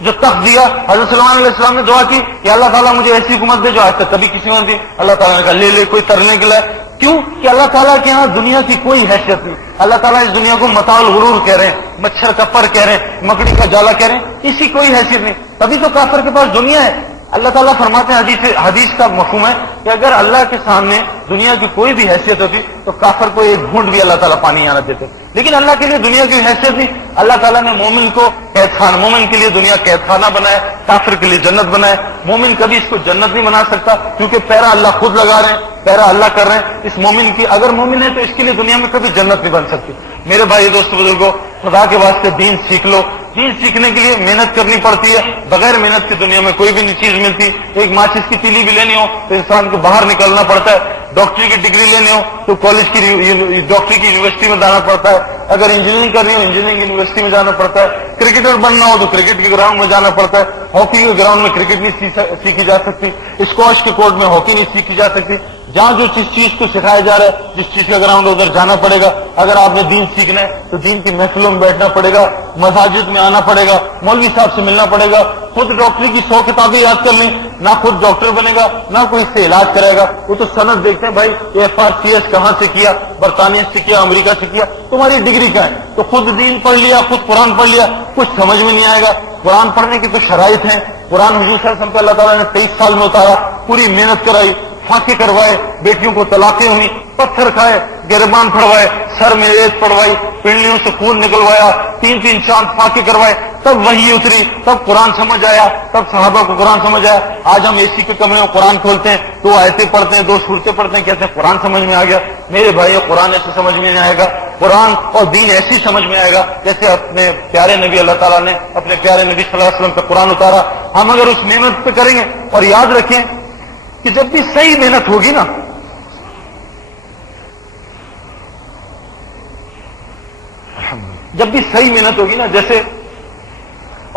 جو تخت دیا, حضرت سلیمان علیہ السلام نے دعا کی کہ اللہ تعالیٰ مجھے ایسی حکومت دے جو آج تک کبھی کسی نے دی. اللہ تعالیٰ نے کہا لے لے, کوئی ترنے کے لائے. کیوں کہ اللہ تعالیٰ کے یہاں دنیا کی کوئی حیثیت نہیں. اللہ تعالیٰ اس دنیا کو متاع الغرور کہہ رہے ہیں, مچھر کا پر کہہ رہے ہیں, مکڑی کا جالا کہہ رہے ہیں, اسی کوئی حیثیت نہیں. تبھی تو کافر کے پاس دنیا ہے. اللہ تعالیٰ فرماتے ہیں حدیث کا مفہوم ہے کہ اگر اللہ کے سامنے دنیا کی کوئی بھی حیثیت ہوتی تو کافر کو ایک گھونٹ بھی اللہ تعالیٰ پانی آنا دیتے، لیکن اللہ کے لیے دنیا کی حیثیت نہیں. اللہ تعالیٰ نے مومن کو قید خانہ، مومن کے لیے دنیا قید خانہ بنایا، کافر کے لیے جنت بنایا. مومن کبھی اس کو جنت نہیں بنا سکتا کیونکہ پیرا اللہ خود لگا رہے ہیں، پیرا اللہ کر رہے ہیں. اس مومن کی اگر مومن ہے تو اس کے لیے دنیا میں کبھی جنت نہیں بن سکتی. میرے بھائی دوستو بزرگوں، خدا کے واسطے دین سیکھ لو. دین سیکھنے کے لیے محنت کرنی پڑتی ہے، بغیر محنت کی دنیا میں کوئی بھی نہیں چیز ملتی. ایک ماچس کی تیلی بھی لینی ہو تو انسان کو باہر نکلنا پڑتا ہے. ڈاکٹری کی ڈگری لینی ہو تو کالج کی ڈاکٹری کی یونیورسٹی میں جانا پڑتا ہے. اگر انجینئرنگ کرنی ہو انجینئرنگ یونیورسٹی میں جانا پڑتا ہے. کرکٹر بننا ہو تو کرکٹ کے گراؤنڈ میں جانا پڑتا ہے. ہاکی کے گراؤنڈ میں کرکٹ نہیں سیکھی جا سکتی، اسکواش کے کورٹ میں ہاکی نہیں سیکھی جا سکتی. جہاں جو چیز کو سکھایا جا رہا ہے، جس چیز کا گراؤنڈ ادھر جانا پڑے گا. اگر آپ نے دین سیکھنا ہے تو دین کی محفلوں میں بیٹھنا پڑے گا، مساجد میں آنا پڑے گا، مولوی صاحب سے ملنا پڑے گا. خود ڈاکٹری کی 100 کتابیں یاد کر لیں، نہ خود ڈاکٹر بنے گا نہ کوئی اس سے علاج کرے گا. وہ تو سند دیکھتے ہیں، بھائی FRCS کہاں سے کیا، برطانیہ سے کیا، امریکہ سے کیا، تمہاری ڈگری کا ہے. تو خود دین پڑھ لیا، خود قرآن پڑھ لیا، کچھ سمجھ میں نہیں آئے گا. قرآن پڑھنے کی تو شرائط ہیں. قرآن حضور صلی اللہ علیہ وسلم کو اللہ تعالیٰ نے 23 سال میں اتارا، پوری محنت کرائی، پھانسی کروائے، بیٹیوں کو طلاقیں ہوئی، پتھر کھائے، گربان پھڑوائے، سر میں ریت پڑوائی، پنڈلیوں سے خون نکلوایا، 3 چاند پھانسی کروائے، تب وحی اتری، تب قرآن سمجھ آیا، تب صحابہ کو قرآن سمجھ آیا. آج ہم AC کے کمرے میں قرآن کھولتے ہیں، 2 آیتیں پڑھتے ہیں، 2 سورتیں پڑھتے ہیں، کہتے ہیں قرآن سمجھ میں آ گیا. میرے بھائی قرآن ایسے سمجھ میں نہیں آئے گا. قرآن اور دین ایسی سمجھ میں آئے گا جیسے اپنے پیارے نبی اللہ تعالیٰ نے اپنے پیارے نبی صلی اللہ علیہ وسلم کا قرآن اتارا. ہم اگر اس محنت پہ کریں گے، اور یاد رکھیں کہ جب بھی صحیح محنت ہوگی نا، جب بھی صحیح محنت ہوگی نا، جیسے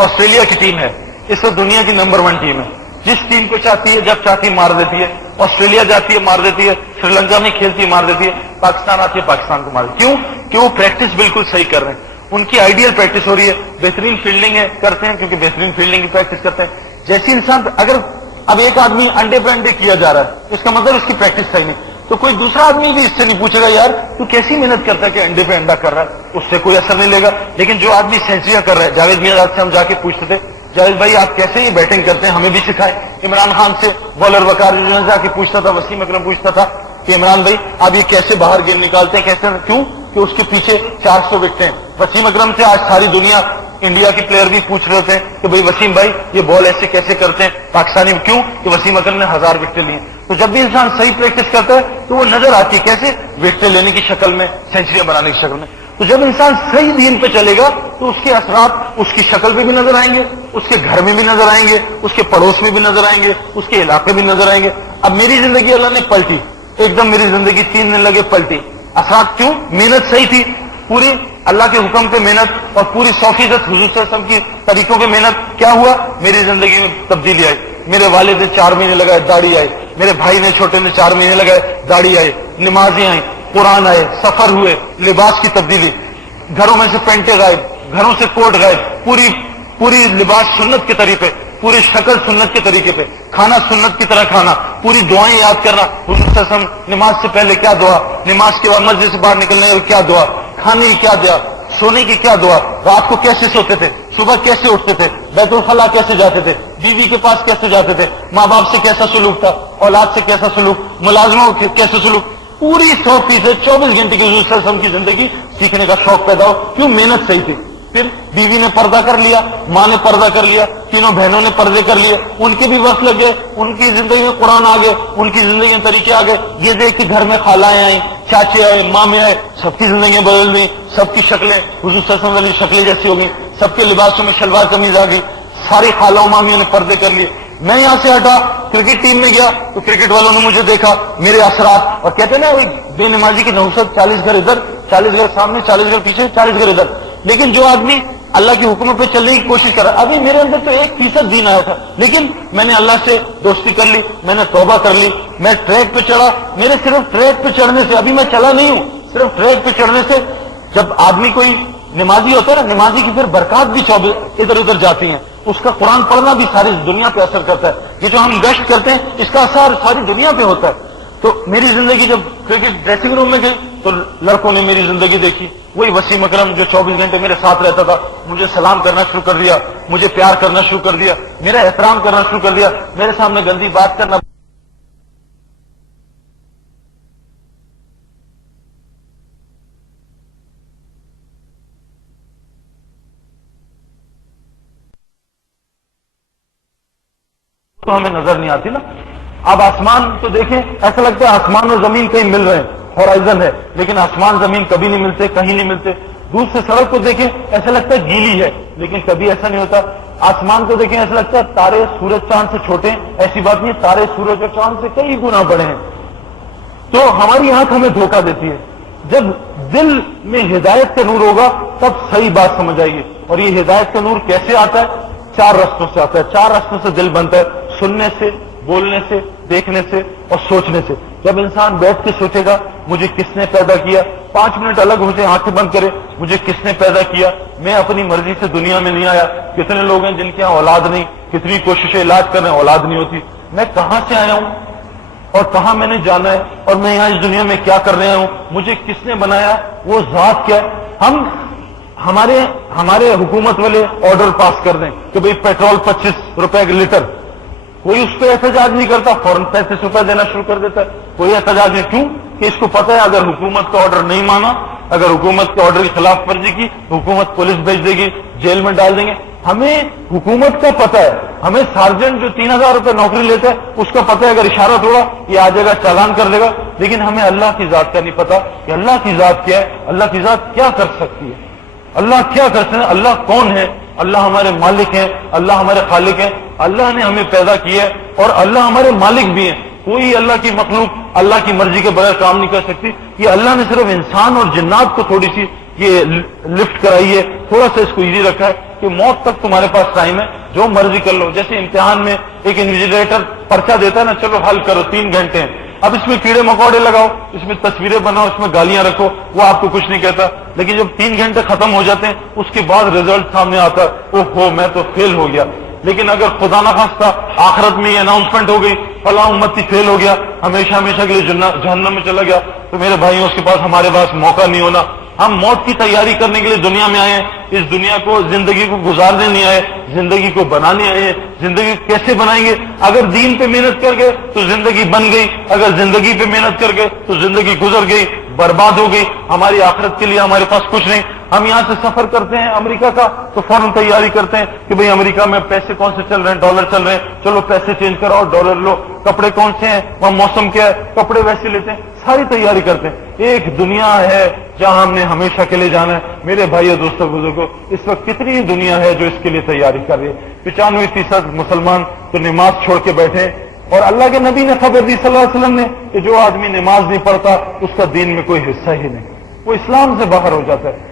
آسٹریلیا کی ٹیم ہے، اس وقت دنیا کی نمبر 1 ٹیم ہے. جس ٹیم کو چاہتی ہے جب چاہتی ہے مار دیتی ہے. آسٹریلیا جاتی ہے مار دیتی ہے، سری لنکا میں کھیلتی ہے مار دیتی ہے، پاکستان آتی ہے پاکستان کو مار دیتی ہے. کیوں؟ کہ وہ پریکٹس بالکل صحیح کر رہے ہیں. ان کی آئیڈیل پریکٹس ہو رہی ہے، بہترین فیلڈنگ ہے کرتے ہیں کیونکہ بہترین فیلڈنگ کی پریکٹس کرتے ہیں. جیسی انسان اگر اب ایک آدمی انڈے پہ انڈے کیا جا رہا ہے، اس کا مطلب اس کی پریکٹس صحیح نہیں، تو کوئی دوسرا آدمی بھی اس سے نہیں پوچھے گا یار تو کیسی محنت کرتا ہے کہ انڈے پہ انڈا کر رہا ہے، اس سے کوئی اثر نہیں لے گا. لیکن جو آدمی سینچریاں کر رہا ہے، جاوید میاں سے ہم جا کے پوچھتے تھے، جاوید بھائی آپ کیسے یہ بیٹنگ کرتے ہیں، ہمیں بھی سکھائیں. عمران خان سے بالر وقار جا کے پوچھتا تھا، وسیم اکرم پوچھتا تھا کہ عمران بھائی آپ یہ کیسے باہر گیند نکالتے ہیں، کیسے؟ کیوں کہ اس کے پیچھے 400 وکٹیں. وسیم اکرم سے آج ساری دنیا انڈیا کے پلیئر بھی پوچھ رہے تھے کہ بھائی وسیم بھائی یہ بال ایسے کیسے کرتے ہیں پاکستانی. کیوں کہ وسیم اکرم نے 1000 وکٹیں لی. تو جب بھی انسان صحیح پریکٹس کرتا ہے تو وہ نظر آتی ہے کیسے، وکٹیں لینے کی شکل میں، سینچریاں بنانے کی شکل میں. تو جب انسان صحیح دین پہ چلے گا تو اس کے اثرات اس کی شکل پہ بھی نظر آئیں گے، اس کے گھر میں بھی نظر آئیں گے، اس کے پڑوس میں بھی نظر آئیں گے، اس کے علاقے بھی نظر آئیں گے. اب میری زندگی اللہ نے پلٹی، ایک دم میری زندگی 3 دن لگے پلٹی. اثرات کیوں؟ محنت صحیح تھی، پوری اللہ کے حکم پہ محنت اور پوری 100% حضور صلی اللہ علیہ وسلم کی طریقوں پہ محنت. کیا ہوا؟ میری زندگی میں تبدیلی آئی. میرے والد نے 4 مہینے لگائے، داڑھی آئی. میرے بھائی نے چھوٹے نے 4 مہینے لگائے، داڑھی آئی. نمازیں آئیں، قرآن آئے، سفر ہوئے، لباس کی تبدیلی. گھروں میں سے پینٹیں غائب، گھروں سے کوٹ غائب، پوری لباس سنت کے طریقے، پوری شکل سنت کے طریقے پہ، کھانا سنت کی طرح کھانا، پوری دعائیں یاد کرنا. حضور صلی اللہ علیہ وسلم نماز سے پہلے کیا دعا، نماز کے بعد مسجد سے باہر نکلنے کی کیا دعا، کھانے کی کیا دعا، سونے کی کیا دعا، رات کو کیسے سوتے تھے، صبح کیسے اٹھتے تھے، بیت الخلاء کیسے جاتے تھے، بیوی کے پاس کیسے جاتے تھے، ماں باپ سے کیسا سلوک تھا، اولاد سے کیسا سلوک، ملازموں کے کیسے سلوک. پوری 100% 24 گھنٹے کی حضور صلی اللہ علیہ وسلم کی زندگی سیکھنے کا شوق پیدا ہو. کیوں؟ محنت صحیح تھی. پھر بیوی نے پردہ کر لیا، ماں نے پردہ کر لیا، تینوں بہنوں نے پردے کر لیے، ان کے بھی وقت لگ گئے، ان کی زندگی میں قرآن آ گئے، ان کی زندگی میں طریقے آ گئے. یہ دیکھ کہ گھر میں خالائیں آئیں، چاچے آئے، مامے آئے، سب کی زندگیاں بدل گئیں، سب کی شکلیں حضور صلی اللہ علیہ وسلم کی شکلیں جیسی ہو گئی، سب کے لباسوں میں شلوار قمیض آ گئی، ساری خالوں مامیوں نے پردے کر لیے. میں یہاں سے ہٹا، کرکٹ ٹیم میں گیا تو کرکٹ والوں نے مجھے دیکھا، میرے اثرات. اور کہتے ہیں نا بے نمازی کی نحوست، 40 گھر ادھر، 40 گھر سامنے، 40 گھر پیچھے، 40 گھر ادھر. لیکن جو آدمی اللہ کے حکم پہ چلنے کی کوشش کر رہا، ابھی میرے اندر تو 1% دین آیا تھا، لیکن میں نے اللہ سے دوستی کر لی، میں نے توبہ کر لی، میں ٹریک پہ چڑھا. میرے صرف ٹریک پہ چڑھنے سے، ابھی میں چلا نہیں ہوں، صرف ٹریک پہ چڑھنے سے. جب آدمی کوئی نمازی ہوتا ہے نا، نمازی کی پھر برکات بھی ادھر ادھر جاتی ہیں، اس کا قرآن پڑھنا بھی ساری دنیا پہ اثر کرتا ہے. یہ جو ہم گشت کرتے ہیں اس کا اثر ساری دنیا پہ ہوتا ہے. تو میری زندگی جب کرکٹ ڈریسنگ روم میں گئی تو لڑکوں نے میری زندگی دیکھی، وہی وسیم اکرم جو 24 گھنٹے میرے ساتھ رہتا تھا، مجھے سلام کرنا شروع کر دیا، مجھے پیار کرنا شروع کر دیا، میرا احترام کرنا شروع کر دیا، میرے سامنے گندی بات کرنا تو ہمیں نظر نہیں آتی نا۔ اب آسمان تو دیکھیں، ایسا لگتا ہے آسمان اور زمین کہیں مل رہے ہیں، ہورائزن ہے، لیکن آسمان زمین کبھی نہیں ملتے، کہیں نہیں ملتے۔ دور سے سڑک کو دیکھیں ایسا لگتا ہے گیلی ہے، لیکن کبھی ایسا نہیں ہوتا۔ آسمان کو دیکھیں ایسا لگتا ہے تارے سورج چاند سے چھوٹے ہیں، ایسی بات نہیں ہے، تارے سورج اور چاند سے کئی گنا بڑے ہیں۔ تو ہماری آنکھ ہمیں دھوکہ دیتی ہے۔ جب دل میں ہدایت کا نور ہوگا تب صحیح بات سمجھ آئے گی۔ اور یہ ہدایت کا نور کیسے آتا ہے؟ 4 رستوں سے آتا ہے۔ 4 رستوں سے دل بنتا ہے، سننے سے، بولنے سے، دیکھنے سے اور سوچنے سے۔ جب انسان بیٹھ کے سوچے گا مجھے کس نے پیدا کیا، 5 منٹ الگ ہو جائے، آنکھیں بند کرے، مجھے کس نے پیدا کیا، میں اپنی مرضی سے دنیا میں نہیں آیا۔ کتنے لوگ ہیں جن کے یہاں اولاد نہیں، کتنی کوششیں علاج کر رہے ہیں، اولاد نہیں ہوتی۔ میں کہاں سے آیا ہوں اور کہاں میں نے جانا ہے، اور میں یہاں اس دنیا میں کیا کر رہا ہوں، مجھے کس نے بنایا، وہ ذات کیا ہے۔ ہمارے حکومت والے آرڈر پاس کر دیں کہ بھئی پیٹرول 25 روپے کا لیٹر، کوئی اس پہ احتجاج نہیں کرتا، فوراً 35 روپے دینا شروع کر دیتا ہے، کوئی احتجاج نہیں۔ کیوں؟ کہ اس کو پتہ ہے اگر حکومت کا آرڈر نہیں مانا، اگر حکومت کے آرڈر کی خلاف ورزی کی، حکومت پولیس بھیج دے گی، جیل میں ڈال دیں گے۔ ہمیں حکومت کا پتہ ہے، ہمیں سارجنٹ جو 3000 روپے نوکری لیتا ہے اس کا پتہ ہے اگر اشارہ تھوڑا یہ آ جائے گا، چالان کر دے گا، لیکن ہمیں اللہ کی ذات کا نہیں پتا کہ اللہ کی ذات کیا ہے، اللہ کی ذات کیا کر سکتی ہے، اللہ کیا کر سکتے ہیں، اللہ کون ہے۔ اللہ ہمارے مالک ہیں، اللہ ہمارے خالق ہیں، اللہ نے ہمیں پیدا کیا ہے اور اللہ ہمارے مالک بھی ہیں۔ کوئی اللہ کی مخلوق اللہ کی مرضی کے بغیر کام نہیں کر سکتی۔ یہ اللہ نے صرف انسان اور جنات کو تھوڑی سی یہ لفٹ کرائی ہے، تھوڑا سا اس کو ایزی رکھا ہے کہ موت تک تمہارے پاس ٹائم ہے، جو مرضی کر لو۔ جیسے امتحان میں ایک انویجیلیٹر پرچہ دیتا ہے نا، چلو حل کرو، 3 گھنٹے ہیں، اب اس میں کیڑے مکوڑے لگاؤ، اس میں تصویریں بناؤ، اس میں گالیاں رکھو، وہ آپ کو کچھ نہیں کہتا۔ لیکن جب 3 گھنٹے ختم ہو جاتے ہیں اس کے بعد رزلٹ سامنے آتا ہے، اوہ میں تو فیل ہو گیا۔ لیکن اگر خدا نہ خواستہ آخرت میں یہ اناؤنسمنٹ ہو گئی فلاں امتی فیل ہو گیا، ہمیشہ ہمیشہ کے لیے جہنم میں چلا گیا، تو میرے بھائیوں اس کے پاس ہمارے پاس موقع نہیں ہونا۔ ہم موت کی تیاری کرنے کے لیے دنیا میں آئے ہیں، اس دنیا کو زندگی کو گزارنے نہیں آئے، زندگی کو بنانے آئے ہیں۔ زندگی کیسے بنائیں گے؟ اگر دین پہ محنت کر گئے تو زندگی بن گئی، اگر زندگی پہ محنت کر گئے تو زندگی گزر گئی، برباد ہو گئی۔ ہماری آخرت کے لیے ہمارے پاس کچھ نہیں۔ ہم یہاں سے سفر کرتے ہیں امریکہ کا تو فوراً تیاری کرتے ہیں کہ بھئی امریکہ میں پیسے کون سے چل رہے ہیں، ڈالر چل رہے ہیں، چلو پیسے چینج کراؤ، ڈالر لو، کپڑے کون سے ہیں، وہاں موسم کیا ہے، کپڑے ویسے لیتے ہیں، ساری تیاری کرتے ہیں۔ ایک دنیا ہے جہاں ہم نے ہمیشہ کے لیے جانا ہے۔ میرے بھائیو دوستوں بزرگوں، اس وقت کتنی دنیا ہے جو اس کے لیے تیاری کر رہی ہے۔ 95% مسلمان تو نماز چھوڑ کے بیٹھے، اور اللہ کے نبی نے خبر دی صلی اللہ علیہ وسلم نے کہ جو آدمی نماز نہیں پڑھتا اس کا دین میں کوئی حصہ ہی نہیں، وہ اسلام سے باہر ہو جاتا ہے۔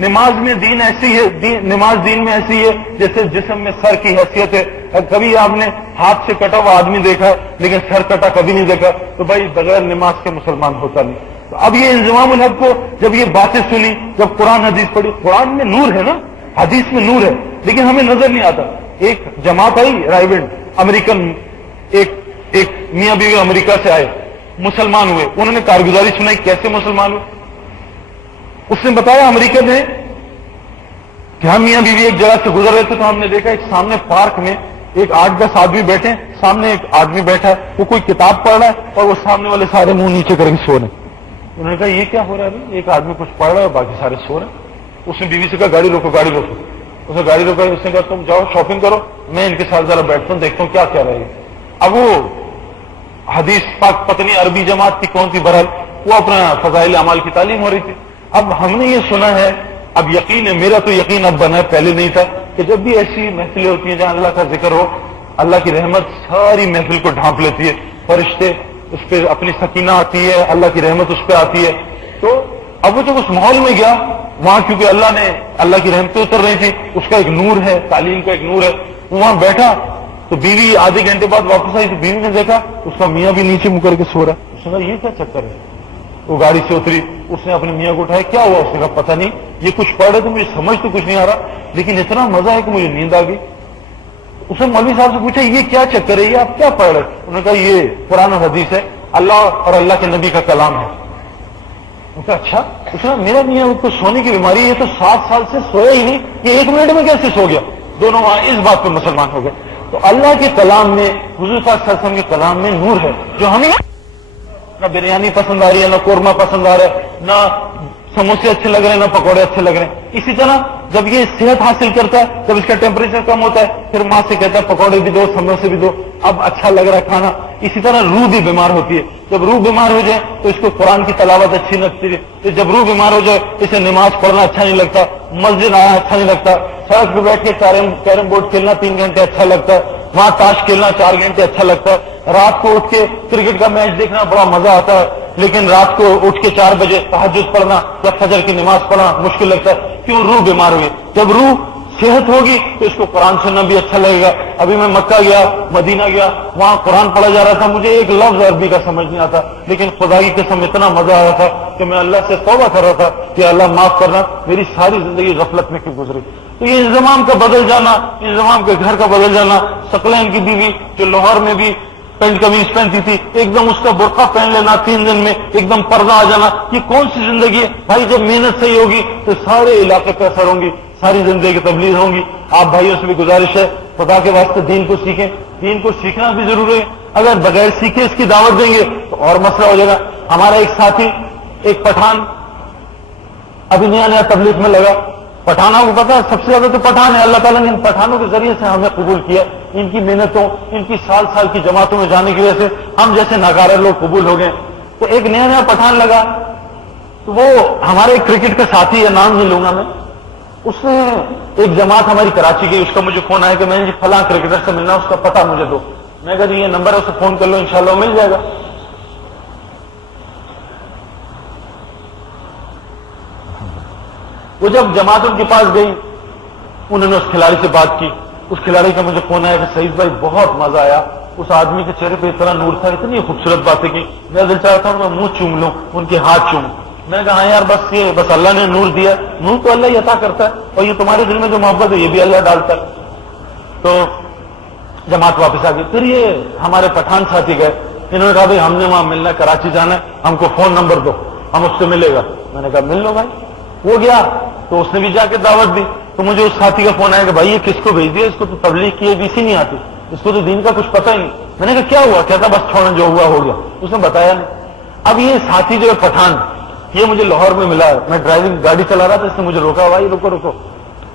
نماز میں دین ایسی ہے، نماز دین میں ایسی ہے جیسے جسم میں سر کی حیثیت ہے۔ کبھی آپ نے ہاتھ سے کٹا ہوا آدمی دیکھا ہے لیکن سر کٹا کبھی نہیں دیکھا، تو بھائی بغیر نماز کے مسلمان ہوتا نہیں۔ تو اب یہ انضمام الحق کو جب یہ باتیں سنی، جب قرآن حدیث پڑھی، قرآن میں نور ہے نا، حدیث میں نور ہے، لیکن ہمیں نظر نہیں آتا۔ ایک جماعت آئی رائیونڈ امریکن، ایک میاں بیوی امریکہ سے آئے، مسلمان ہوئے، انہوں نے کارگزاری سنائی کیسے مسلمان ہوئے۔ اس نے بتایا امریکہ میں کہ ہم میاں بیوی ایک جگہ سے گزر رہے تھے تو ہم نے دیکھا ایک سامنے پارک میں ایک 8-10 آدمی بیٹھے ہیں، سامنے ایک آدمی بیٹھا ہے، وہ کوئی کتاب پڑھ رہا ہے اور وہ سامنے والے سارے منہ نیچے کر کے سو رہے ہیں۔ انہوں نے کہا یہ کیا ہو رہا ہے؟ ایک آدمی کچھ پڑھ رہا ہے اور باقی سارے سو رہے ہیں۔ اس نے بیوی سے کہا گاڑی روکو، گاڑی روکو۔ اس نے گاڑی روکا، اس نے کہا تم جاؤ شاپنگ کرو، میں ان کے ساتھ ذرا بیٹھتا ہوں، دیکھتا ہوں کیا کہہ رہے ہیں۔ اب وہ حدیث پاک پتنی عربی جماعت کی کون تھی، بہرحال وہ اپنا فضائل اعمال کی تعلیم ہو رہی تھی۔ اب ہم نے یہ سنا ہے، اب یقین ہے، میرا تو یقین اب بنا ہے، پہلے نہیں تھا، کہ جب بھی ایسی محفلیں ہوتی ہیں جہاں اللہ کا ذکر ہو، اللہ کی رحمت ساری محفل کو ڈھانپ لیتی ہے، فرشتے اس پہ اپنی سکینہ آتی ہے، اللہ کی رحمت اس پہ آتی ہے۔ تو اب وہ جب اس ماحول میں گیا، وہاں کیونکہ اللہ کی رحمتیں اتر رہی تھی، اس کا ایک نور ہے، تعلیم کا ایک نور ہے، وہاں بیٹھا تو بیوی آدھے گھنٹے بعد واپس آئی تو بیوی نے دیکھا اس کا میاں بھی نیچے منہ کر کے سو رہا ہے۔ اس نے کہا یہ کیا چکر ہے؟ وہ گاڑی سے اتری، اس نے اپنے میاں کو اٹھایا، کیا ہوا؟ اس نے کہا پتہ نہیں، یہ کچھ پڑھ رہے تو مجھے سمجھ تو کچھ نہیں آ رہا لیکن اتنا مزہ ہے کہ مجھے نیند آ گئی۔ اس نے مولوی صاحب سے پوچھا یہ کیا چکر ہے، یہ آپ کیا پڑھ رہے؟ انہوں نے کہا یہ قرآن و حدیث ہے، اللہ اور اللہ کے نبی کا کلام ہے. اچھا پوچھا میرا میاں کو سونے کی بیماری ہے, یہ تو 7 سال سے سویا ہی نہیں, یہ 1 منٹ میں کیسے سو گیا؟ دونوں اس بات پہ مسلمان ہو گئے. تو اللہ کے کلام میں, حضور صلی اللہ علیہ وسلم کے کلام میں نور ہے, جو ہمیں نہ بریانی پسند آ رہی ہے, نہ قورمہ پسند آ رہا ہے, نہ سموسے اچھے لگ رہے ہیں, نہ پکوڑے اچھے لگ رہے ہیں. اسی طرح جب یہ صحت حاصل کرتا ہے, جب اس کا ٹیمپریچر کم ہوتا ہے, پھر ماں سے کہتا ہے پکوڑے بھی دو, سموسے بھی دو, اب اچھا لگ رہا ہے کھانا. اسی طرح روح بھی بیمار ہوتی ہے. جب روح بیمار ہو جائے تو اس کو قرآن کی تلاوت اچھی لگتی ہے. جب روح بیمار ہو جائے اسے نماز پڑھنا اچھا نہیں لگتا, مسجد آنا اچھا نہیں لگتا, سڑک پہ بیٹھ کے کیرم بورڈ کھیلنا 3 گھنٹے اچھا لگتا ہے, وہاں تاش کھیلنا 4 گھنٹے اچھا لگتا ہے, رات کو اٹھ کے کرکٹ کا میچ دیکھنا بڑا مزہ آتا ہے, لیکن رات کو اٹھ کے 4 بجے تہجد پڑھنا یا فجر کی نماز پڑھنا مشکل لگتا ہے. کیوں؟ روح بیمار ہوئی. جب روح صحت ہوگی تو اس کو قرآن سننا بھی اچھا لگے گا. ابھی میں مکہ گیا, مدینہ گیا, وہاں قرآن پڑھا جا رہا تھا, مجھے ایک لفظ عربی کا سمجھ نہیں آتا, لیکن خدا کی قسم اتنا مزہ آ رہا تھا کہ میں اللہ سے توبہ کر رہا تھا کہ اللہ معاف کرنا, میری ساری زندگی غفلت میں کیوں گزری. تو یہ انضمام کا بدل جانا, انضمام کے گھر کا بدل جانا. ثقلین کی بیوی جو لاہور میں بھی پینٹ قمیض پہنتی تھی, ایک دم اس کا برقع پہن لینا 3 دن میں, ایک دم پردہ آ جانا, یہ کون سی زندگی ہے بھائی؟ جب محنت صحیح ہوگی تو سارے علاقے پہ اثر ہوں گی, ساری زندگی کی تبلیغ ہوں گی. آپ بھائیوں سے بھی گزارش ہے, خدا کے واسطے دین کو سیکھیں. دین کو سیکھنا بھی ضروری ہے. اگر بغیر سیکھے اس کی دعوت دیں گے تو اور مسئلہ ہو جائے گا. ہمارا ایک ساتھی, ایک پٹھان ابھی نیا نیا تبلیغ میں لگا. پٹھانوں کو پتا ہے سب سے زیادہ تو پٹھان ہے. اللہ تعالیٰ نے ان پٹھانوں کے ذریعے سے ہمیں قبول کیا. ان کی محنتوں, ان کی سال سال کی جماعتوں میں جانے کی وجہ سے ہم جیسے ناکارہ لوگ قبول ہو گئے. تو ایک نیا نیا پٹھان لگا, تو وہ ہمارے کرکٹ کا ساتھی ہے, نام نہیں لوں گا میں. اس نے ایک جماعت ہماری کراچی کی, اس کا مجھے فون آیا کہ میں جی فلاں کرکٹر سے ملنا, اس کا پتہ مجھے دو. میں کہا جی یہ نمبر ہے, اسے فون کر لو, انشاءاللہ مل جائے گا. وہ جب جماعت ان کے پاس گئی, انہوں نے اس کھلاڑی سے بات کی. اس کھلاڑی کا مجھے فون آیا کہ سعید بھائی بہت مزہ آیا, اس آدمی کے چہرے پہ اتنا نور تھا, اتنی خوبصورت باتیں کی, میں دل چاہتا ہوں میں منہ چوم لوں, ان کے ہاتھ چوم. میں نے کہا ہاں یار بس اللہ نے نور دیا, نور تو اللہ ہی عطا کرتا ہے, اور یہ تمہارے دل میں جو محبت ہے یہ بھی اللہ ڈالتا ہے. تو جماعت واپس آ گئی. پھر یہ ہمارے پٹھان ساتھی گئے, انہوں نے کہا بھائی ہم نے وہاں ملنا ہے, کراچی جانا ہے, ہم کو فون نمبر دو, ہم اس سے ملے گا. میں نے کہا مل لو بھائی. وہ گیا تو اس نے بھی جا کے دعوت دی. تو مجھے اس ساتھی کا فون آیا کہ بھائی یہ کس کو بھیج دیا, اس کو تو تبلیغ کی ABC نہیں آتی, اس کو تو دین کا کچھ پتہ ہی نہیں. میں نے کہا کیا ہوا؟ کہتا بس چھوڑنا, جو ہوا ہو گیا. اس نے بتایا نہیں. اب یہ ساتھی جو ہے پٹھان, یہ مجھے لاہور میں ملا, میں ڈرائیونگ گاڑی چلا رہا تھا, اس نے مجھے روکا, بھائی رکو رکو.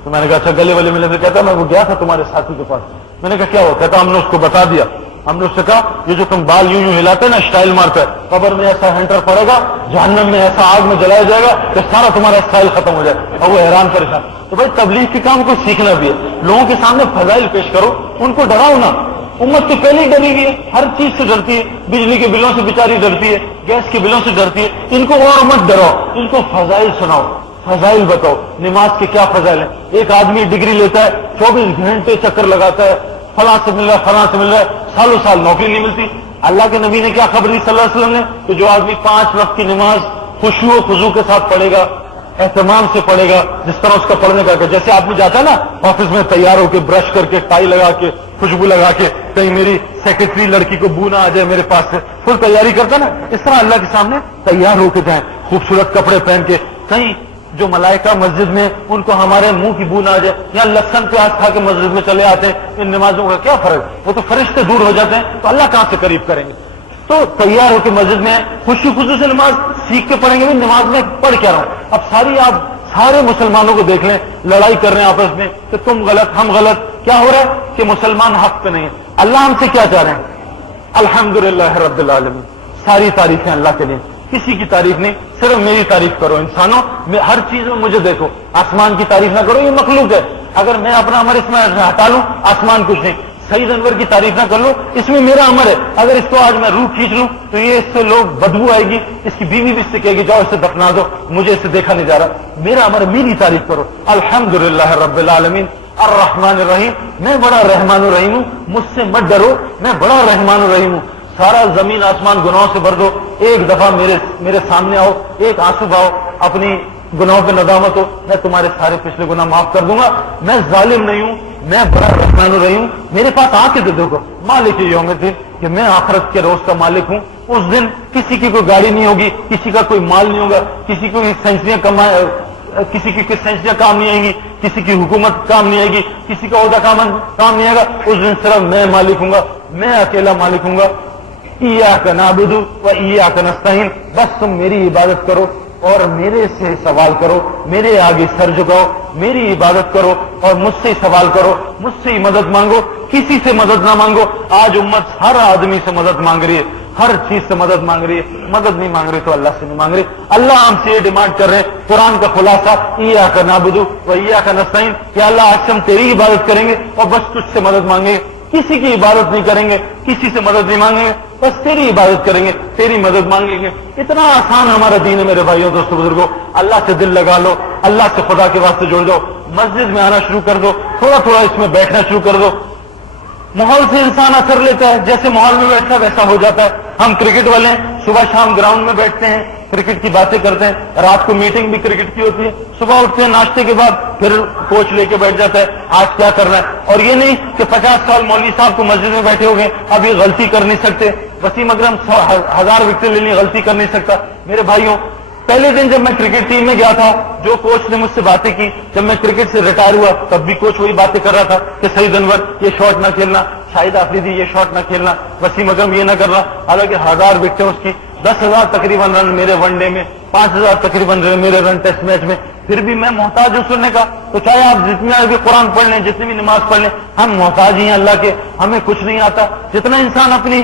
تو میں نے کہا اچھا گلے والے ملے. پھر کہتا میں وہ گیا تھا تمہارے ساتھی کے پاس. میں نے کہا کیا ہوا؟ کہتا ہم نے اس کو بتا دیا, ہم نے اس سے کہا یہ جو تم بال یوں ہلاتے ہیں نا, اسٹائل مارتا ہے, قبر میں ایسا ہنٹر پڑے گا, جہنم میں ایسا آگ میں جلایا جائے گا کہ سارا تمہارا اسٹائل ختم ہو جائے. اور وہ حیران پریشان. تو بھائی تبلیغ کے کام کو سیکھنا بھی ہے, لوگوں کے سامنے فضائل پیش کرو, ان کو ڈراؤ نا. امت تو پہلے ہی ڈری ہوئی ہے, ہر چیز سے ڈرتی ہے, بجلی کے بلوں سے بیچاری ڈرتی ہے, گیس کے بلوں سے ڈرتی ہے. ان کو اور مت ڈراؤ, ان کو فضائل سناؤ, فضائل بتاؤ. نماز کے کیا فضائل ہیں؟ ایک آدمی ڈگری لیتا ہے, 24 گھنٹے چکر لگاتا ہے, فلاں سے مل رہا ہے, فلاں سے مل رہا ہے, سالوں سال نوکری نہیں ملتی. اللہ کے نبی نے کیا خبر دی صلی اللہ علیہ وسلم نے کہ جو آدمی 5 وقت کی نماز خشوع و خضوع کے ساتھ پڑھے گا, اہتمام سے پڑھے گا, جس طرح اس کا پڑھنے کا, جیسے آدمی جاتا ہے نا آفس میں تیار ہو کے, برش کر کے, ٹائی لگا کے, خوشبو لگا کے, کہیں میری سیکرٹری لڑکی کو بو نہ آ جائے میرے پاس سے, فل تیاری کرتا نا, اس طرح اللہ کے سامنے تیار ہو کے جائیں, خوبصورت کپڑے پہن کے. کہیں جو ملائکہ مسجد میں ان کو ہمارے منہ کی بو نہ آ جائے, یا لہسن پیاز کھا کے مسجد میں چلے آتے ہیں, ان نمازوں کا کیا فرق؟ وہ تو فرشتے دور ہو جاتے ہیں, تو اللہ کہاں سے قریب کریں گے؟ تو تیار ہو کے مسجد میں خوشی خوشی سے نماز سیکھ کے پڑھیں گے. بھی نماز میں پڑھ کیا رہا ہوں؟ اب آپ سارے مسلمانوں کو دیکھ لیں, لڑائی کر رہے ہیں آپس میں کہ تم غلط ہم غلط. کیا ہو رہا ہے کہ مسلمان حق پہ نہیں ہے. اللہ ہم سے کیا چاہ رہے ہیں؟ الحمدللہ رب العالمین, ساری تعریفیں اللہ کے لیے, کسی کی تعریف نہیں, صرف میری تعریف کرو. انسانوں میں ہر چیز میں مجھے دیکھو, آسمان کی تعریف نہ کرو, یہ مخلوق ہے. اگر میں اپنا عمل اس میں ہٹا لوں, آسمان کچھ نہیں. سعید انور کی تعریف نہ کر لو, اس میں میرا عمل ہے. اگر اس کو آج میں روح کھینچ لوں تو یہ اس سے لوگ بدبو آئے گی, اس کی بیوی بھی اس سے کہے گی جاؤ اسے دفنا دو, مجھے اسے دیکھا نہیں جا رہا. میرا عمل, میری تعریف کرو. الحمدللہ رب العالمین الرحمن الرحیم, میں بڑا رحمان الرحیم ہوں, مجھ سے مت ڈرو, میں بڑا رحمان الرحیم ہوں. سارا زمین آسمان گناہوں سے بھر دو, ایک دفعہ میرے سامنے آؤ, ایک آنسو بہاؤ, اپنی گناہوں پہ ندامت ہو, میں تمہارے سارے پچھلے گناہ معاف کر دوں گا. میں ظالم نہیں ہوں, میں بڑا رحمان الرحیم ہوں. میرے پاس آ کے دیکھو, مالک یوم الدین, کہ میں آخرت کے روز کا مالک ہوں. اس دن کسی کی کوئی گاڑی نہیں ہوگی, کسی کا کوئی مال نہیں ہوگا, کسی کو سینچریاں کسی کی سینچریاں کام نہیں آئیں گی, کسی کی حکومت کام نہیں آئے گی, کسی کا عہدہ کام نہیں آئے گا. اس دن صرف میں مالک ہوں گا, میں اکیلا مالک ہوں گا. ایاک نعبد و ایاک نستعین, بس تم میری عبادت کرو اور میرے سے سوال کرو, میرے آگے سر جھکاؤ, میری عبادت کرو اور مجھ سے سوال کرو, مجھ سے ہی مدد مانگو, کسی سے مدد نہ مانگو. آج امت ہر آدمی سے مدد مانگ رہی ہے, ہر چیز سے مدد مانگ رہی ہے, مدد نہیں مانگ رہی تو اللہ سے نہیں مانگ رہی. اللہ ہم سے یہ ڈیمانڈ کر رہے ہیں, قرآن کا خلاصہ ایاک نعبد و ایاک نستعین, کہ اللہ آج سے ہم تیری عبادت کریں گے اور بس تجھ سے مدد مانگیں گے, کسی کی عبادت نہیں کریں گے, کسی سے مدد نہیں مانگیں گے, بس تیری عبادت کریں گے, تیری مدد مانگیں گے. اتنا آسان ہمارا دین ہے میرے بھائیوں دوستوں بزرگوں. اللہ سے دل لگا لو, اللہ سے خدا کے واسطے جوڑ دو, مسجد میں آنا شروع کر دو, تھوڑا تھوڑا اس میں بیٹھنا شروع کر دو. ماحول سے انسان اثر لیتا ہے, جیسے ماحول میں بیٹھتا ہے ویسا ہو جاتا ہے. ہم کرکٹ والے ہیں, صبح شام گراؤنڈ میں بیٹھتے ہیں, کرکٹ کی باتیں کرتے ہیں, رات کو میٹنگ بھی کرکٹ کی ہوتی ہے, صبح اٹھتے ہیں ناشتے کے بعد پھر کوچ لے کے بیٹھ جاتا ہے آج کیا کرنا ہے. اور یہ نہیں کہ 50 سال مولوی صاحب کو مسجد میں بیٹھے ہو گئے, اب یہ غلطی کر نہیں سکتے. وسیم اکرم 1000 وکٹیں لے لی, غلطی کر نہیں سکتا. میرے بھائیوں, پہلے دن جب میں کرکٹ ٹیم میں گیا تھا, جو کوچ نے مجھ سے باتیں کی, جب میں کرکٹ سے ریٹائر ہوا تب بھی کوچ وہی باتیں کر رہا تھا کہ سعید انور یہ شاٹ نہ کھیلنا, شاہد آفریدی یہ شاٹ نہ کھیلنا, وسیم اکرم یہ نہ کرنا. حالانکہ 1000 وکٹیں اس کی, 10,000 تقریباً رن میرے ون ڈے میں, 5,000 تقریباً میرے رن ٹیسٹ میچ میں, پھر بھی میں محتاج ہوں سننے کا. تو چاہے آپ جتنا بھی قرآن پڑھ لیں, جتنی بھی نماز پڑھ لیں, ہم محتاج ہی ہیں اللہ کے, ہمیں کچھ نہیں آتا. جتنا انسان اپنی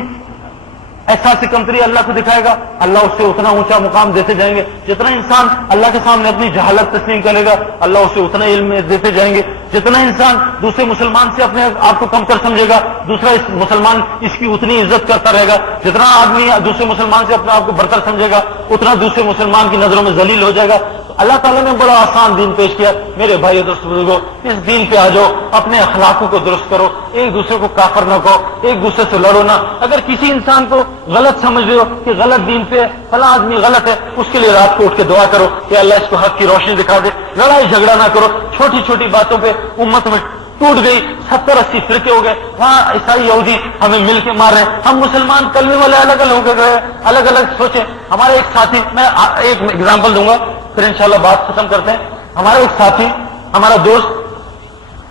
احساس کمتری اللہ کو دکھائے گا, اللہ اس سے اتنا اونچا مقام دیتے جائیں گے. جتنا انسان اللہ کے سامنے اپنی جہالت تسلیم کرے گا, اللہ اسے اتنا علم دیتے جائیں گے. جتنا انسان دوسرے مسلمان سے اپنے آپ کو کمتر سمجھے گا, دوسرا مسلمان اس کی اتنی عزت کرتا رہے گا. جتنا آدمی دوسرے مسلمان سے اپنے آپ کو برتر سمجھے گا, اتنا دوسرے مسلمان کی نظروں میں ذلیل ہو جائے گا. اللہ تعالیٰ نے بڑا آسان دین پیش کیا. میرے بھائی دوست بزرگوں, اس دین پہ آ جاؤ, اپنے اخلاقوں کو درست کرو, ایک دوسرے کو کافر نہ کہو, ایک دوسرے سے لڑو نہ. اگر کسی انسان کو غلط سمجھ رہے ہو کہ غلط دین پہ فلاں آدمی غلط ہے, اس کے لیے رات کو اٹھ کے دعا کرو کہ اللہ اس کو حق کی روشنی دکھا دے. لڑائی جھگڑا نہ کرو, چھوٹی چھوٹی باتوں پہ امت میں ٹوٹ گئی, 70-80 فرقے ہو گئے, وہاں عیسائی یہودی ہمیں مل کے مار رہے ہیں, ہم مسلمان کلمے والے الگ الگ ہو کے گئے, الگ الگ سوچے. ہمارے ایک ساتھی, میں ایک ایگزامپل دوں گا پھر انشاءاللہ بات ختم کرتے ہیں. ہمارا ایک ساتھی, ہمارا دوست,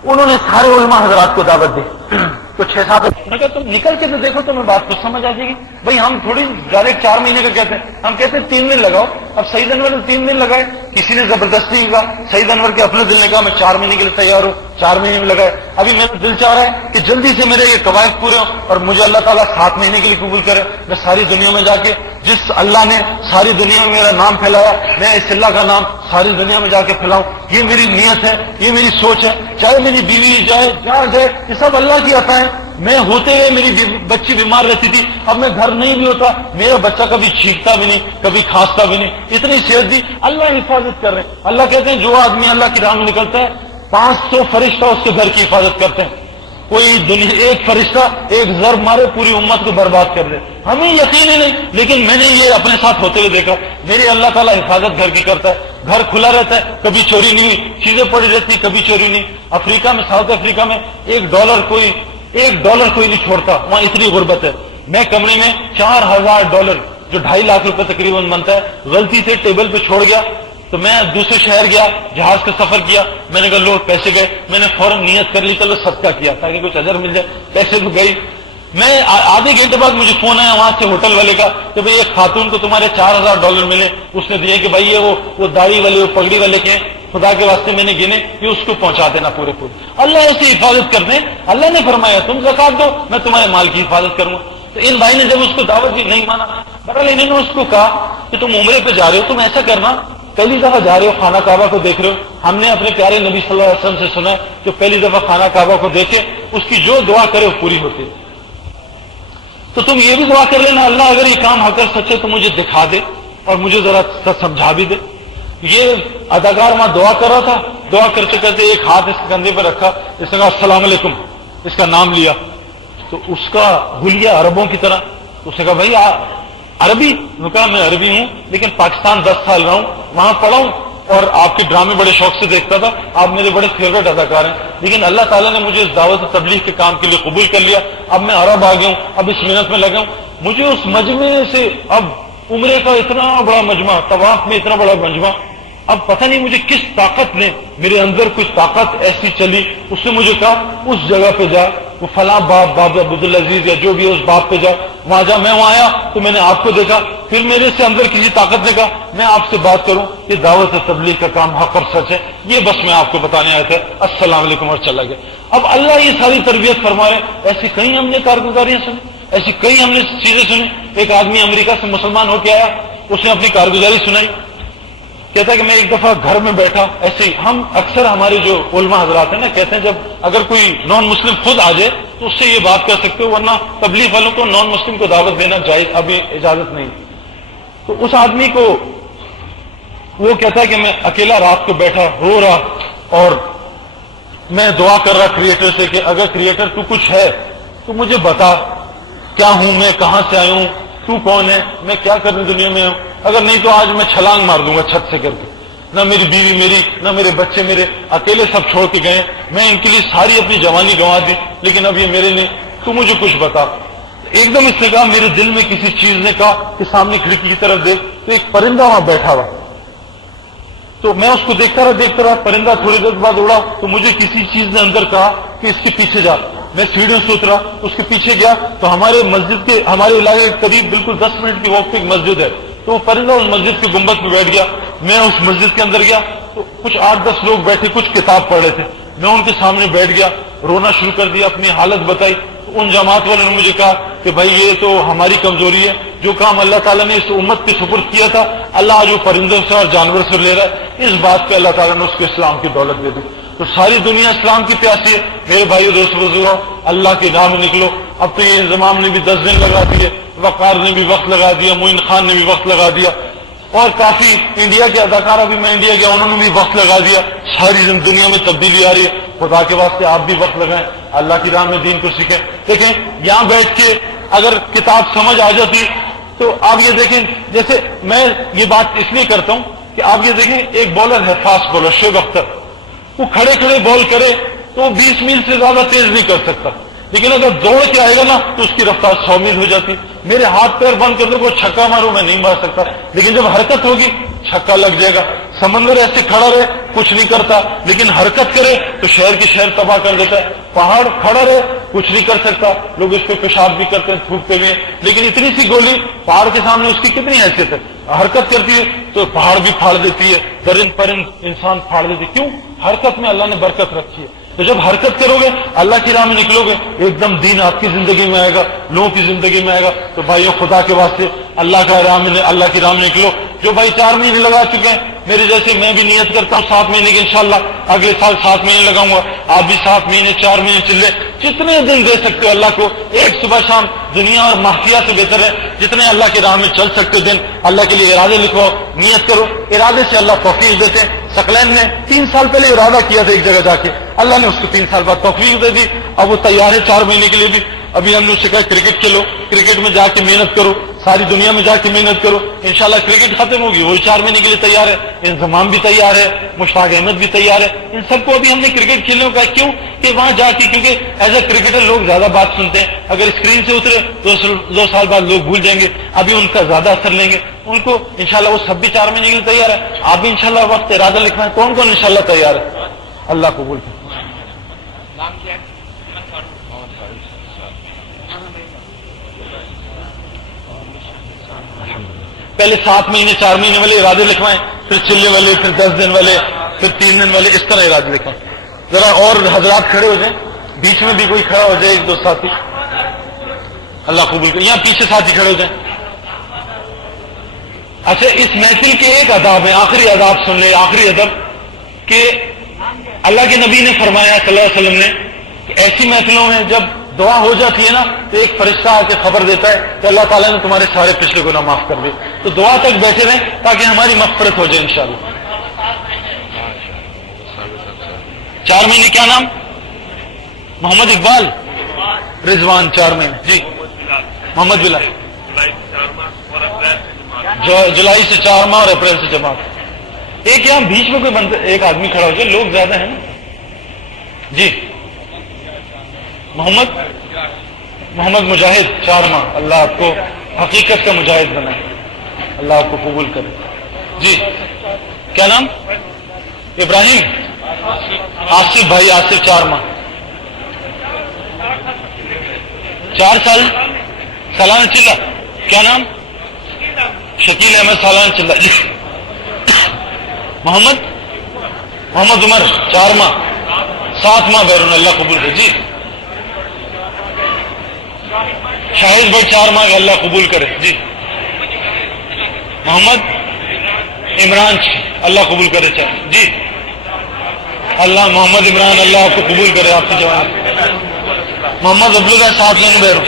انہوں نے سارے علماء حضرات کو دعوت دی. تو 6-7 تم نکل کے تو دیکھو, تمہیں بات کچھ سمجھ آ جائے گی. بھائی ہم تھوڑی ڈائریکٹ 4 مہینے کا کہتے ہیں, ہم کہتے ہیں 3 دن لگاؤ. اب سعید انور نے 3 دن لگائے, کسی نے زبردستی کہا, سعید انور کے اپنے دل نے کہا میں 4 مہینے کے لیے تیار ہوں, 4 مہینے میں لگائے. ابھی میرا دل چاہ رہا ہے کہ جلدی سے میرے یہ قواعد پورے ہوں اور مجھے اللہ تعالیٰ 7 مہینے کے لیے قبول کرے. میں ساری دنیا میں جا کے, جس اللہ نے ساری دنیا میں میرا نام پھیلایا, میں اس اللہ کا نام ساری دنیا میں جا کے پھیلاؤں. یہ میری نیت ہے, یہ میری سوچ ہے. چاہے میری بیوی جائے جہاں جائے, یہ سب اللہ کی عطا ہے. میں ہوتے ہوئے میری بچی بیمار رہتی تھی, اب میں گھر نہیں بھی ہوتا, میرا بچہ کبھی چھینکتا بھی نہیں, کبھی کھانستا بھی نہیں. اتنی صحت دی, اللہ حفاظت کر رہے ہیں. اللہ کہتے ہیں جو آدمی اللہ کی راہ میں نکلتا ہے, 500 فرشتہ اس کے گھر کی حفاظت کرتے ہیں. کوئی دنیا ایک فرشتہ ایک ضرب مارے پوری امت کو برباد کر دے. ہمیں یقین ہی نہیں, لیکن میں نے یہ اپنے ساتھ ہوتے ہوئے دیکھا. میرے اللہ تعالیٰ حفاظت گھر کی کرتا ہے, گھر کھلا رہتا ہے, کبھی چوری نہیں ہوئی, چیزیں پڑی رہتی, کبھی چوری نہیں. افریقہ میں, ساؤتھ افریقہ میں $1 کوئی نہیں چھوڑتا, وہاں اتنی غربت ہے. میں کمرے میں $4,000 جو 2.5 لاکھ روپے تقریباً بنتا ہے, غلطی سے ٹیبل پہ چھوڑ گیا. تو میں دوسرے شہر گیا, جہاز کا سفر کیا, میں نے کہا لو پیسے گئے. میں نے فوراً نیت کر لی چلو صدقہ کیا تاکہ کچھ اجر مل جائے. پیسے تو گئی. میں آدھے گھنٹے بعد مجھے فون آیا وہاں سے ہوٹل والے کا کہ بھائی ایک خاتون کو تمہارے $4,000 ملے. اس نے دیے کہ بھائی یہ وہ داڑھی والے, وہ پگڑی والے کے ہیں, خدا کے واسطے میں نے گنے, یہ اس کو پہنچا دینا پورے. اللہ ایسی حفاظت کرتے ہیں. اللہ نے فرمایا تم زکات دو, میں تمہارے مال کی حفاظت کروں گا. تو ان بھائی نے جب اس کو دعوت دی, نہیں مانا. بہرحال انہوں نے اس کو کہا کہ تم عمرے پہ جا رہے ہو, تم ایسا کرنا, پہلی دفعہ جا رہے ہو, خانہ کعبہ کو دیکھ رہے ہو. ہم نے اپنے پیارے نبی صلی اللہ علیہ وسلم سے سنا کہ پہلی دفعہ خانہ کعبہ کو دیکھے, اس کی جو دعا کرے وہ پوری ہوتی ہے. تو تم یہ بھی دعا کر لینا, اللہ اگر یہ کام حق سچے تو مجھے دکھا دے اور مجھے ذرا سمجھا بھی دے. یہ اداکار وہاں دعا کر رہا تھا, دعا کرتے کرتے ایک ہاتھ اس کے کندھے پر رکھا, اس نے کہا السلام علیکم, اس کا نام لیا. تو اس کا حلیہ عربوں کی طرح. اس نے کہا بھائی عربی؟ نے کہا میں عربی ہوں, لیکن پاکستان 10 سال رہا ہوں, وہاں پڑھا ہوں اور آپ کے ڈرامے بڑے شوق سے دیکھتا تھا, آپ میرے بڑے فیوریٹ اداکار ہیں. لیکن اللہ تعالیٰ نے مجھے اس دعوت تبلیغ کے کام کے لیے قبول کر لیا. اب میں عرب آ گیا ہوں, اب اس محنت میں لگا ہوں. مجھے اس مجمع سے اب عمرے کا اتنا بڑا مجمع, طواف میں اتنا بڑا مجمع, اب پتہ نہیں مجھے کس طاقت نے, میرے اندر کچھ طاقت ایسی چلی, اس نے مجھے کہا اس جگہ پہ جا, وہ فلاں باپ بابا عبدالعزیز یا جو بھی اس باپ پہ جا, وہاں جا. میں وہاں آیا تو میں نے آپ کو دیکھا, پھر میرے سے اندر کسی طاقت نے کہا میں آپ سے بات کروں کہ دعوت تبلیغ کا کام حق اور سچ ہے, یہ بس میں آپ کو بتانے آیا تھا, السلام علیکم, اور چلا گیا. اب اللہ یہ ساری تربیت فرمائے. ایسی کئی ہم نے کارگزاریاں سنی, ایسی کئی ہم نے چیزیں سنی. ایک آدمی امریکہ سے مسلمان ہو کے آیا, اس نے اپنی کارگزاری سنائی. کہتا ہے کہ میں ایک دفعہ گھر میں بیٹھا, ایسے ہم اکثر ہمارے جو علماء حضرات ہیں نا کہتے ہیں جب اگر کوئی نان مسلم خود آ جائے تو اس سے یہ بات کر سکتے ہو, ورنہ تبلیغ والوں کو نان مسلم کو دعوت دینا جائز, ابھی اجازت نہیں. تو اس آدمی کو وہ کہتا ہے کہ میں اکیلا رات کو بیٹھا رو رہا اور میں دعا کر رہا کریٹر سے کہ اگر کریٹر تو کچھ ہے تو مجھے بتا, کیا ہوں میں, کہاں سے آیا ہوں, تو کون ہے, میں کیا کرنے دنیا میں ہوں, اگر نہیں تو آج میں چھلانگ مار دوں گا چھت سے کر کے. نہ میری بیوی میری, نہ میرے بچے میرے, اکیلے سب چھوڑ کے گئے, میں ان کے لیے ساری اپنی جوانی گنوا دی, لیکن اب یہ میرے لیے, تو مجھے کچھ بتا. ایک دم اس نے کہا, میرے دل میں کسی چیز نے کہا کہ سامنے کھڑکی کی طرف دیکھ, تو ایک پرندہ وہاں بیٹھا ہوا. تو میں اس کو دیکھتا رہا, پرندہ تھوڑی دیر بعد اڑا, تو مجھے کسی چیز نے اندر کہا کہ اس کے پیچھے جا. میں سیڑھیوں سے اترا, اس کے پیچھے گیا, تو ہمارے مسجد کے, ہمارے علاقے کے قریب بالکل 10 منٹ کی واک پہ ایک مسجد ہے. تو وہ پرندہ اس مسجد کے گنبد پہ بیٹھ گیا. میں اس مسجد کے اندر گیا تو کچھ 8-10 لوگ بیٹھے, کچھ کتاب پڑھ رہے تھے. میں ان کے سامنے بیٹھ گیا, رونا شروع کر دیا, اپنی حالت بتائی. ان جماعت والوں نے مجھے کہا کہ بھائی یہ تو ہماری کمزوری ہے, جو کام اللہ تعالیٰ نے اس امت کے سپرد کیا تھا, اللہ آج وہ پرندوں سے اور جانور سے لے رہا ہے. اس بات پہ اللہ تعالیٰ نے اس کو اسلام کی دولت دے دی. تو ساری دنیا اسلام کی پیاسی ہے. میرے بھائیو دوست بزرگوں, اللہ کی راہ میں نکلو. اب تو یہ انضمام نے بھی 10 دن لگا دیے, وقار نے بھی وقت لگا دیا, معین خان نے بھی وقت لگا دیا, اور کافی انڈیا کے اداکار, ابھی میں انڈیا گیا, انہوں نے بھی وقت لگا دیا. ساری دنیا میں تبدیلی آ رہی ہے. خدا کے واسطے آپ بھی وقت لگائیں, اللہ کی راہ میں دین کو سیکھیں. دیکھیں یہاں بیٹھ کے اگر کتاب سمجھ آ جاتی تو آپ یہ دیکھیں, جیسے میں یہ بات اس لیے کرتا ہوں کہ آپ یہ دیکھیں, ایک بالر ہے فاسٹ بالر شعیب اختر, وہ کھڑے کھڑے بال کرے تو وہ 20 میل سے زیادہ تیز نہیں کر سکتا, لیکن اگر دوڑ کے آئے گا نا تو اس کی رفتار 100 میل ہو جاتی. میرے ہاتھ پیر بند کر دو, وہ چھکا مارو, میں نہیں مار سکتا, لیکن جب حرکت ہوگی چھکا لگ جائے گا. سمندر ایسے کھڑا رہے کچھ نہیں کرتا, لیکن حرکت کرے تو شہر کی شہر تباہ کر دیتا ہے. پہاڑ کھڑا رہے کچھ نہیں کر سکتا, لوگ اس پہ پیشاب بھی کرتے ہیں, تھوکتے بھی ہیں, لیکن اتنی سی گولی پہاڑ کے سامنے اس کی کتنی حیثیت ہے. حرکت کرتی ہے تو پہاڑ بھی پھاڑ دیتی ہے, درند پرند انسان پھاڑ دیتی ہے. کیوں؟ حرکت میں اللہ نے برکت رکھی ہے. تو جب حرکت کرو گے, اللہ کی راہ میں نکلو گے, ایک دم دین آپ کی زندگی میں آئے گا, لوگوں کی زندگی میں آئے گا. تو بھائیو خدا کے واسطے اللہ کی راہ میں نکلو. جو بھائی 4 مہینے لگا چکے ہیں میرے جیسے, میں بھی نیت کرتا ہوں 7 مہینے کی, انشاءاللہ اگلے سال 7 مہینے لگاؤں گا. آپ بھی 7 مہینے 4 مہینے چلے, جتنے دن دے سکتے ہو اللہ کو, ایک صبح شام, دنیا اور مافیا سے بہتر ہے جتنے اللہ کی راہ میں چل سکتے ہو دن. اللہ کے لیے ارادے لکھو, نیت کرو, ارادے سے اللہ توفیق دیتے ہیں. ثقلین نے 3 سال پہلے ارادہ کیا تھا ایک جگہ جا کے, اللہ نے اس کو 3 سال بعد توفیق دے دی. اب وہ تیار ہے 4 مہینے کے لیے بھی. ابھی ہم نے اس سے کہا کرکٹ کھیلو, کرکٹ میں جا کے محنت کرو, ساری دنیا میں جا کے محنت کرو, انشاءاللہ کرکٹ ختم ہوگی, وہی 4 مہینے کے لیے تیار ہے. انضمام بھی تیار ہے, مشتاق احمد بھی تیار ہے. ان سب کو ابھی ہم نے کرکٹ کھیلنے کو کہا, کیوں کہ وہاں جا کے, کیونکہ ایز اے کرکٹر لوگ زیادہ بات سنتے ہیں, اگر اسکرین سے اترے 2 سال بعد لوگ بھول جائیں گے, ابھی ان کا زیادہ اثر لیں گے. ان کو انشاءاللہ وہ سب بھی 4 مہینے کے لیے تیار ہے. آپ بھی انشاءاللہ وقت ارادہ لکھنا ہے, کون کون انشاءاللہ تیار ہے؟ اللہ قبول کرے. پہلے 7 مہینے 4 مہینے والے ارادے لکھوائیں, پھر چلنے والے, پھر 10 دن والے, پھر 3 دن والے, اس طرح ارادے لکھوائیں. ذرا اور حضرات کھڑے ہو جائیں, بیچ میں بھی کوئی کھڑا ہو جائے, 1-2 ساتھی. اللہ قبول کرے. یہاں پیچھے ساتھی کھڑے ہو جائیں. اچھا, اس محفل کے ایک اداب ہے, آخری اداب سن لیں, آخری ادب کہ اللہ کے نبی نے فرمایا صلی اللہ علیہ وسلم نے کہ ایسی محفلوں میں جب دعا ہو جاتی ہے نا تو ایک فرشتہ آ کے خبر دیتا ہے کہ اللہ تعالیٰ نے تمہارے سارے پچھلے گناہ معاف کر دیے. تو دعا تک بیٹھے رہیں تاکہ ہماری مغفرت ہو جائے انشاءاللہ. 4 مہینے کیا نام؟ محمد اقبال رضوان. 4 مہینے جی. محمد بلال. جولائی سے 4 ماہ اور اپریل سے جماعت. ایک یہاں بیچ میں کوئی بندہ, ایک آدمی کھڑا ہو جائے, لوگ زیادہ ہیں نا. جی محمد مجاہد 4 ماہ. اللہ آپ کو حقیقت کا مجاہد بنائے, اللہ آپ کو قبول کرے. جی کیا نام؟ ابراہیم. آصف بھائی, آصف 4 ماہ. 4 سال سالانہ چلہ. کیا نام؟ شکیل احمد سالانہ چلہ. جی محمد عمر 4 ماہ 7 ماہ بیرون, اللہ قبول کرے. جی شاہد بھائی 4 ماہ کے, اللہ قبول کرے. جی محمد عمران, اللہ قبول کرے. جی اللہ محمد عمران, اللہ آپ کو قبول کرے آپ کی جوان. محمد عبداللہ 7 ماہ بیرون.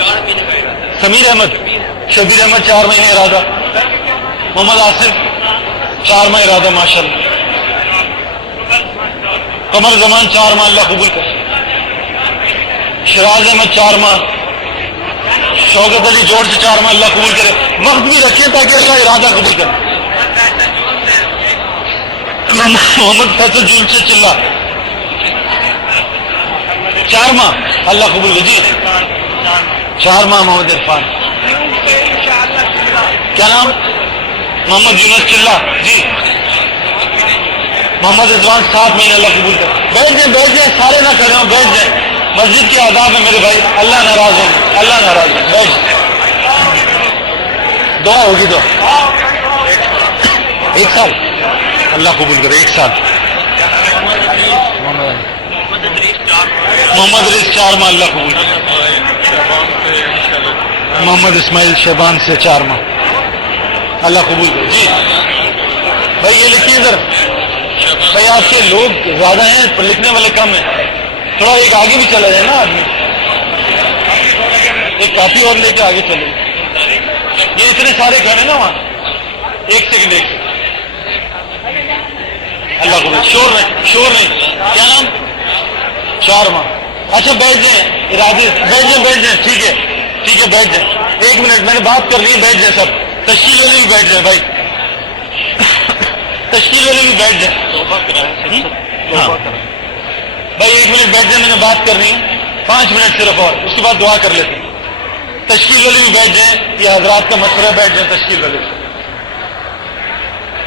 سمیر احمد, شبیر احمد 4 مہینے ارادہ. محمد آصف 4 ماہ ارادہ ماشاءاللہ. قمر زمان 4 ماہ, اللہ قبول کرے. شراز احمد 4 ماہ. شوکت علی جوڑ سے 4 ماہ, اللہ قبول کرے. وقت بھی رکھیں تاکہ اللہ ارادہ قبول کرے. محمد فیصل جول سے چلہ 4 ماہ, اللہ قبول کرے. جی 4 ماہ محمد عرفان. کیا نام؟ محمد یونس چلہ. جی محمد رضوان 7 مہینے, اللہ قبول کرے. بیٹھ جائیں سارے نہ کھڑے ہوں, بیٹھ جائیں. مسجد کے آداب ہے میرے بھائی, اللہ ناراض ہے, اللہ ناراض ہے. بیٹھ دعا ہوگی تو 1 سال, اللہ قبول کرے. 1 سال. محمد ریس 4 ماہ, اللہ قبول کرے. محمد اسماعیل شیبان سے 4 ماہ, اللہ قبول کرے. جی بھائی یہ لکھیے ادھر. بھائی آپ کے لوگ زیادہ ہیں پر لکھنے والے کم ہیں, تھوڑا ایک آگے بھی چلا جائے نا آدمی, ایک کاپی اور لے کے آگے چلے. یہ اتنے سارے گھر ہیں نا وہاں. 1 سیکنڈ. اللہ کو شور نہیں. کیا نام؟ 4 ماہ. اچھا بیٹھ جائیں, ارادے بیٹھ جائیں. ٹھیک ہے بیٹھ جائیں. 1 منٹ, میں نے بات کر لی, بیٹھ جائیں سب. تشکیل والے بھی بیٹھ جائیں بھائی, تشکیل والے بھی بیٹھ جائیں. بھائی 1 منٹ بیٹھ جائیں, میں نے بات کرنی ہے. 5 منٹ صرف, اور اس کے بعد دعا کر لیتے ہیں. تشکیل والے بھی بیٹھ جائیں, یہ حضرات کا مشورہ, بیٹھ جائیں تشکیل والے.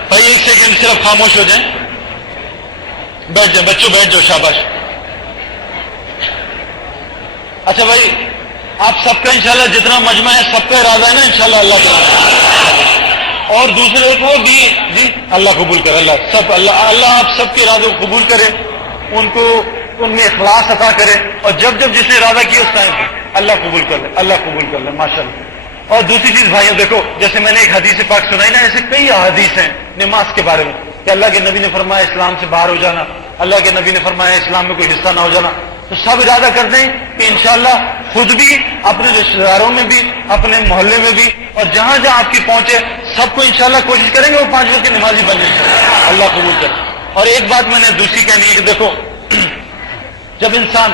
بھائی 1 سیکنڈ صرف خاموش ہو جائیں, بیٹھ جائیں. بچوں بیٹھ جاؤ, شاباش. اچھا بھائی آپ سب کا انشاءاللہ جتنا مجمع ہے سب کا ارادہ ہے نا انشاءاللہ اللہ کے نام, اور دوسرے کو بھی. جی اللہ قبول کرے. اللہ آپ سب کے ارادوں کو قبول کرے, ان کو ان میں اخلاص عطا کرے, اور جب جس نے ارادہ کیا اس ٹائم اللہ قبول کر لے ماشاءاللہ. اور دوسری چیز بھائیوں دیکھو, جیسے میں نے ایک حدیث پاک سنائی نا, ایسے کئی احادیث ہیں نماز کے بارے میں کہ اللہ کے نبی نے فرمایا اسلام سے باہر ہو جانا, اللہ کے نبی نے فرمایا اسلام میں کوئی حصہ نہ ہو جانا. تو سب ارادہ کرتے ہیں کہ انشاءاللہ خود بھی, اپنے رشتے داروں میں بھی, اپنے محلے میں بھی, اور جہاں آپ کی پہنچے سب کو انشاءاللہ کوشش کریں گے وہ 5 وقت کی نمازی بن جائیں. اللہ قبول کرے. اور ایک بات میں نے دوسری کہنی ہے کہ دیکھو, جب انسان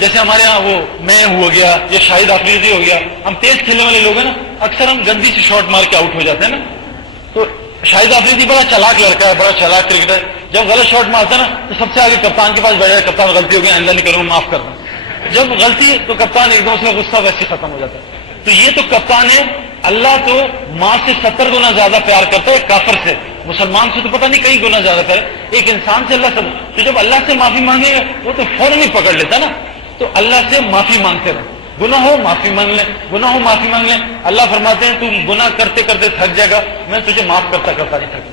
جیسے ہمارے ہاں وہ میں ہو گیا یا شاہد آفریدی ہو گیا, ہم تیز کھیلنے والے لوگ ہیں نا, اکثر ہم گندی سے شاٹ مار کے آؤٹ ہو جاتے ہیں نا. تو شاہد آفریدی بڑا چالاک لڑکا ہے, بڑا چالاک کرکٹر ہے. جب غلط شاٹ مارتا ہے نا تو سب سے آگے کپتان کے پاس بیٹھ جائے, کپتان غلطی ہو گئی, آئندہ نہیں کروں, معاف کر دوں. جب غلطی تو کپتان ایک دم سے غصہ ویسے ختم ہو جاتا ہے. تو یہ تو کپتان ہے. اللہ تو ماں سے 70 گنا زیادہ پیار کرتا ہے کافر سے, مسلمان سے تو پتہ نہیں کئی گنا زیادہ پیار. ایک انسان سے اللہ سے, تو جب اللہ سے معافی مانگے گا وہ تو فوراً ہی پکڑ لیتا نا. تو اللہ سے معافی مانگتے رہے, گناہ ہو معافی مانگ لیں, معافی مانگ لیں. اللہ فرماتے ہیں تم گناہ کرتے کرتے تھک جائے گا, میں تجھے معاف کرتا نہیں تھکوں.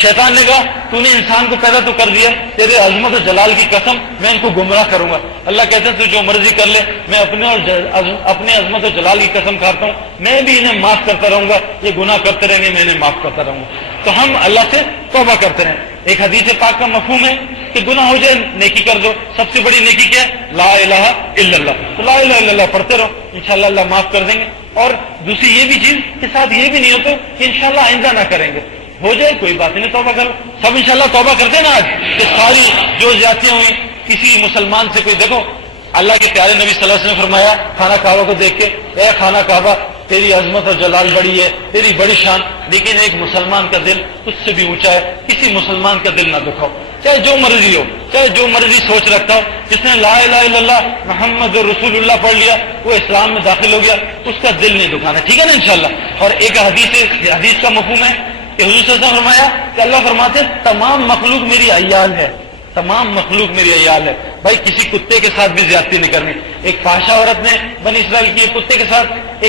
شیطان نے کہا تو نے انسان کو پیدا تو کر دیا, تیرے عظمت و جلال کی قسم میں ان کو گمراہ کروں گا. اللہ کہتے ہیں تو جو مرضی کر لے, میں اپنے عظمت و جلال کی قسم کھاتا ہوں میں بھی انہیں معاف کرتا رہوں گا. یہ گناہ کرتے رہیں گے, میں انہیں معاف کرتا رہوں گا. تو ہم اللہ سے توبہ کرتے رہیں. ایک حدیث پاک کا مفہوم ہے کہ گناہ ہو جائے نیکی کر دو. سب سے بڑی نیکی کیا ہے؟ لا الہ الا اللہ. تو لا الہ الا اللہ پڑھتے رہو, انشاءاللہ اللہ معاف کر دیں گے. اور دوسری یہ بھی چیز کے ساتھ یہ بھی نہیں ہوتا کہ انشاءاللہ آئندہ نہ کریں گے, ہو جائے کوئی بات نہیں, توبہ کرو. سب انشاءاللہ توبہ کرتے ہیں نا آج کہ ساری جو زیادتیاں ہوئی کسی مسلمان سے. کوئی دیکھو اللہ کے پیارے نبی صلی اللہ علیہ وسلم نے فرمایا خانہ کعبہ کو دیکھ کے, اے خانہ کعبہ تیری عظمت اور جلال بڑی ہے, تیری بڑی شان, لیکن ایک مسلمان کا دل اس سے بھی اونچا ہے. کسی مسلمان کا دل نہ دکھاؤ, چاہے جو مرضی ہو. چاہے جو مرضی سوچ رکھتا ہو، جس نے لا الہ الا اللہ محمد رسول اللہ پڑھ لیا وہ اسلام میں داخل ہو گیا، اس کا دل نہیں دکھانا، ٹھیک ہے نا انشاءاللہ۔ اور ایک حدیث کا مفہوم ہے کہ حضور صلی اللہ علیہ وسلم فرمایا کہ اللہ فرماتے ہیں تمام مخلوق میری عیال ہے، تمام مخلوق میری عیال ہے۔ بھائی کسی کتے کے ساتھ بھی زیادتی نہیں کرنی۔ ایک فحشہ عورت نے بنی اسرائیل کی ایک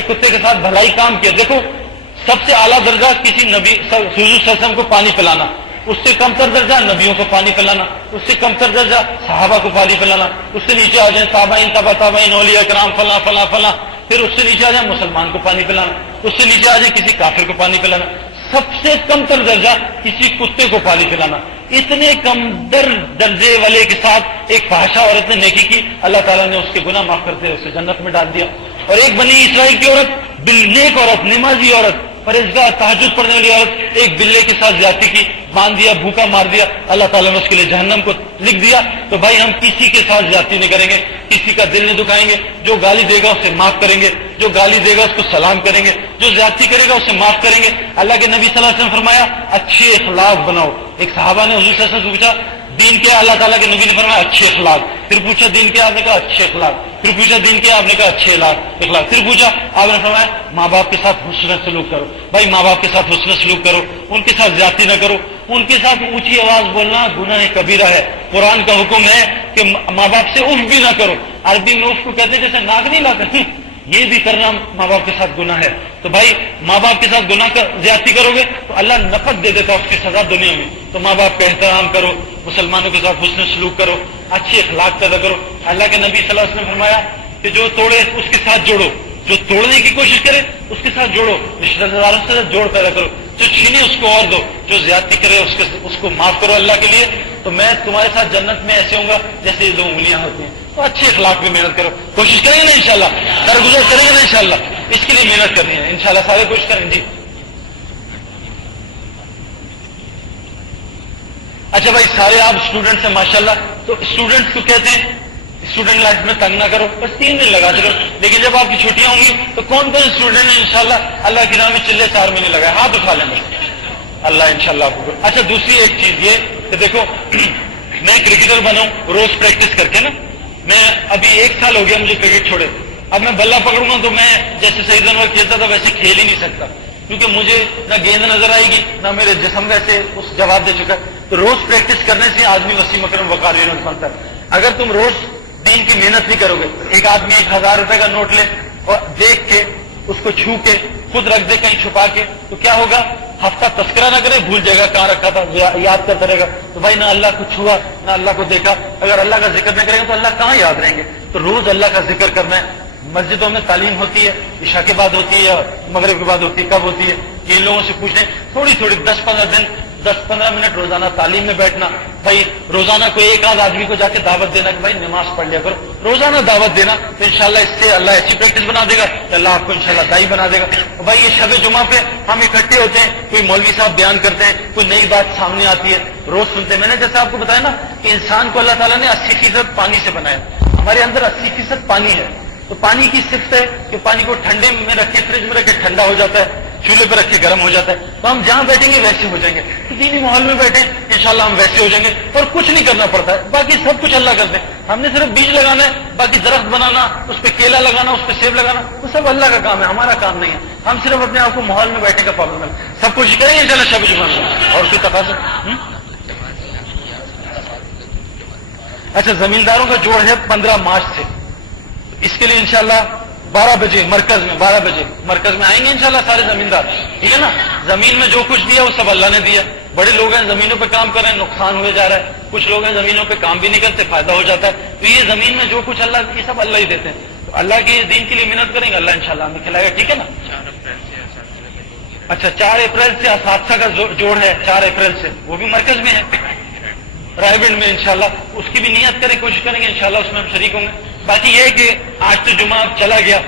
کتے کے ساتھ بھلائی کام کیا۔ دیکھو سب سے اعلیٰ درجہ کسی نبی حضور صلی اللہ علیہ وسلم کو پانی پلانا، اس سے کم تر درجہ نبیوں کو پانی پلانا، اس سے کم تر درجہ صحابہ کو پانی پلانا، اس سے نیچے آ جائیں تابعین تبع تابعین اولیاء کرام فلاں فلاں فلاں، پھر اس سے نیچے آ جائیں مسلمان کو پانی پلانا، اس سے نیچے آ جائیں کسی کافر کو پانی پلانا، سب سے کم تر درجہ کسی کتے کو پانی پلانا۔ اتنے کم درجے والے کے ساتھ ایک فحشہ عورت نے نیکی کی، اللہ تعالیٰ نے اس کے گناہ معاف کرتے اسے جنت میں ڈال دیا۔ اور ایک بنی اسرائیل کی عورت، نیک عورت، نمازی عورت، پرہیزگار تہجد پڑھنے والی عورت، ایک بلے کے ساتھ زیادتی کی، باندھ دیا، بھوکا مار دیا، اللہ تعالیٰ نے اس کے لیے جہنم کو لکھ دیا۔ تو بھائی ہم کسی کے ساتھ زیادتی نہیں کریں گے، کسی کا دل نہیں دکھائیں گے، جو گالی دے گا اسے معاف کریں گے، جو گالی دے گا اس کو سلام کریں گے، جو زیادتی کرے گا اسے معاف کریں گے۔ اللہ کے نبی صلی اللہ علیہ وسلم نے فرمایا اچھے اخلاق بناؤ۔ ایک صحابہ نے حضور صلی اللہ علیہ وسلم سے پوچھا دین کیا؟ اللہ تعالیٰ کے نبی نے فرمایا اچھے اخلاق۔ پھر پوچھا دین کیا؟ آپ نے کہا اچھے اخلاق۔ پھر پوچھا دین کیا؟ آپ نے کہا اچھے اخلاق۔ پھر پوچھا، آپ نے فرمایا ماں باپ کے ساتھ حسن سلوک کرو۔ بھائی ماں باپ کے ساتھ حسن سلوک کرو، ان کے ساتھ زیادتی نہ کرو، ان کے ساتھ اونچی آواز بولنا گناہ کبیرہ ہے۔ قرآن کا حکم ہے کہ ماں باپ سے اف بھی نہ کرو۔ عربی میں اف کو کہتے ہیں جیسے ناک نہیں لاتے، یہ بھی کرنا ماں باپ کے ساتھ گناہ ہے۔ تو بھائی ماں باپ کے ساتھ گناہ زیادتی کرو گے تو اللہ نفرت دے دیتا اس کی سزا دنیا میں۔ تو ماں باپ کا احترام کرو، مسلمانوں کے ساتھ حسن سلوک کرو، اچھے اخلاق پیدا کرو۔ اللہ کے نبی صلی اللہ علیہ وسلم نے فرمایا کہ جو توڑے اس کے ساتھ جوڑو، جو توڑنے کی کوشش کرے اس کے ساتھ جوڑو، رشتہ داروں سے جوڑ پیدا کرو، جو چھینے اس کو اور دو، جو زیادتی کرے اس کو معاف کرو اللہ کے لیے۔ تو میں تمہارے ساتھ جنت میں ایسے ہوں گا جیسے یہ دو انگلیاں ہوتی ہیں۔ تو اچھے اخلاق میں محنت کرو، کوشش کریں گے نا انشاءاللہ، درگزر کریں گے نا انشاءاللہ، اس کے لیے محنت کرنی ہے انشاءاللہ، سارے کوشش کریں جی۔ اچھا بھائی سارے آپ اسٹوڈنٹس ہیں ماشاءاللہ، تو اسٹوڈنٹس کو کہتے ہیں اسٹوڈنٹ لائف میں تنگ نہ کرو، بس 3 دن لگا چلو، لیکن جب آپ کی چھٹیاں ہوں گی تو کون کون اسٹوڈنٹ ہیں انشاءاللہ اللہ کی راہ میں چلے 4 مہینے لگائے؟ ہاتھ اٹھا لیں بس، اللہ انشاءاللہ آپ کو۔ اچھا دوسری ایک چیز یہ کہ دیکھو میں کرکٹر بناؤں روز پریکٹس کر کے نا، میں ابھی 1 سال ہو گیا مجھے کرکٹ چھوڑے، اب میں بلہ پکڑوں گا تو میں جیسے سعید انور کھیلتا تھا ویسے کھیل ہی نہیں سکتا، کیونکہ مجھے نہ گیند نظر آئے گی نہ میرے جسم ویسے اس جواب دے چکا ہے۔ تو روز پریکٹس کرنے سے آدمی وسیم اکرم وقار بنتا ہے۔ اگر تم روز دین کی محنت نہیں کرو گے، ایک آدمی 1000 روپے کا نوٹ لے اور دیکھ کے اس کو چھو کے خود رکھ دے کہیں چھپا کے، تو کیا ہوگا؟ ہفتہ تذکرہ نہ کرے، بھول جائے گا کہاں رکھا تھا، یاد کرتا رہے گا۔ تو بھائی نہ اللہ کو چھوا نہ اللہ کو دیکھا، اگر اللہ کا ذکر نہ کریں گے تو اللہ کہاں یاد رہیں گے؟ تو روز اللہ کا ذکر کرنا ہے۔ مسجدوں میں تعلیم ہوتی ہے، عشاء کے بعد ہوتی ہے یا مغرب کے بعد ہوتی ہے، کب ہوتی ہے یہ لوگوں سے پوچھیں، تھوڑی 10-15 منٹ روزانہ تعلیم میں بیٹھنا۔ بھائی روزانہ کوئی ایک آدھ آدمی کو جا کے دعوت دینا کہ بھائی نماز پڑھ لیا کرو، روزانہ دعوت دینا، تو انشاءاللہ اس سے اللہ ایسی پریکٹس بنا دے گا کہ اللہ آپ کو انشاءاللہ دائی بنا دے گا۔ بھائی یہ شب جمعہ پہ ہم اکٹھے ہوتے ہیں، کوئی مولوی صاحب بیان کرتے ہیں، کوئی نئی بات سامنے آتی ہے، روز سنتے ہیں۔ میں نے جیسے آپ کو بتایا نا کہ انسان کو اللہ تعالیٰ نے 80% پانی سے بنایا، ہمارے اندر 80% پانی ہے۔ تو پانی کی صفت ہے کہ پانی کو ٹھنڈے میں رکھے، فریج میں رکھے ٹھنڈا ہو جاتا ہے، چولہے پہ رکھے گرم ہو جاتا ہے۔ تو ہم جہاں بیٹھیں گے ویسے ہو جائیں گے، تو دینی ماحول میں بیٹھیں انشاءاللہ ہم ویسے ہو جائیں گے، اور کچھ نہیں کرنا پڑتا ہے، باقی سب کچھ اللہ کرتے ہیں۔ ہم نے صرف بیج لگانا ہے، باقی درخت بنانا، اس پہ کیلا لگانا، اس پہ سیب لگانا، وہ سب اللہ کا کام ہے، ہمارا کام نہیں ہے۔ ہم صرف اپنے آپ کو ماحول میں بیٹھنے کا پابند ہے، سب کچھ کریں گے انشاءاللہ شب جمعہ میں۔ اور کوئی تقاضا؟ اچھا زمینداروں کا جوڑ ہے 15 مارچ سے، اس کے لیے انشاءاللہ 12 بجے مرکز میں آئیں گے انشاءاللہ سارے زمیندار، ٹھیک ہے نا؟ زمین میں جو کچھ دیا وہ سب اللہ نے دیا۔ بڑے لوگ ہیں زمینوں پہ کام کر رہے ہیں، نقصان ہوئے جا رہا ہے، کچھ لوگ ہیں زمینوں پہ کام بھی نہیں کرتے، فائدہ ہو جاتا ہے۔ تو یہ زمین میں جو کچھ اللہ، یہ سب اللہ ہی دیتے ہیں۔ تو اللہ کے دین کے لیے محنت کریں گے، اللہ انشاءاللہ ہمیں کھلائے گا، ٹھیک ہے نا؟ اچھا 4 اپریل سے اساتذہ کا جوڑ ہے، 4 اپریل سے، وہ بھی مرکز میں ہے رائے گنج میں انشاءاللہ، اس کی بھی نیت کریں، کوشش کریں گے انشاءاللہ اس میں ہم شریک ہوں گے۔ باقی یہ ہے کہ آج تو جمعہ اب چلا گیا،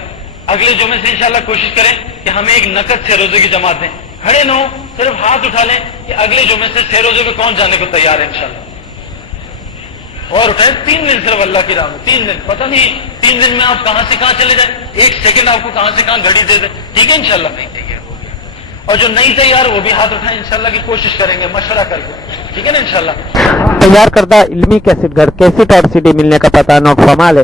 اگلے جمعے سے انشاءاللہ کوشش کریں کہ ہمیں ایک نقد سے روزے کی جماعت دیں، کھڑے نہ ہو، صرف ہاتھ اٹھا لیں کہ اگلے جمعے سے 6 روزے پہ کون جانے کو تیار ہے انشاءاللہ، اور اٹھائیں 3 دن صرف اللہ کی راہ میں، 3 دن، پتہ نہیں 3 دن میں آپ کہاں سے کہاں چلے جائیں، 1 سیکنڈ آپ کو کہاں سے کہاں گھڑی دے دیں، ٹھیک ہے انشاءاللہ۔ اور جو نہیں تیار وہ بھی ہاتھ اٹھائیں، انشاءاللہ کی کوشش کریں گے مشورہ کر کے۔ ٹھیک ہے نا انشاءاللہ. تیار کردہ علمی کیسٹ گھر کیسٹ اور CD ملنے کا پتہ نوٹ فرما لے.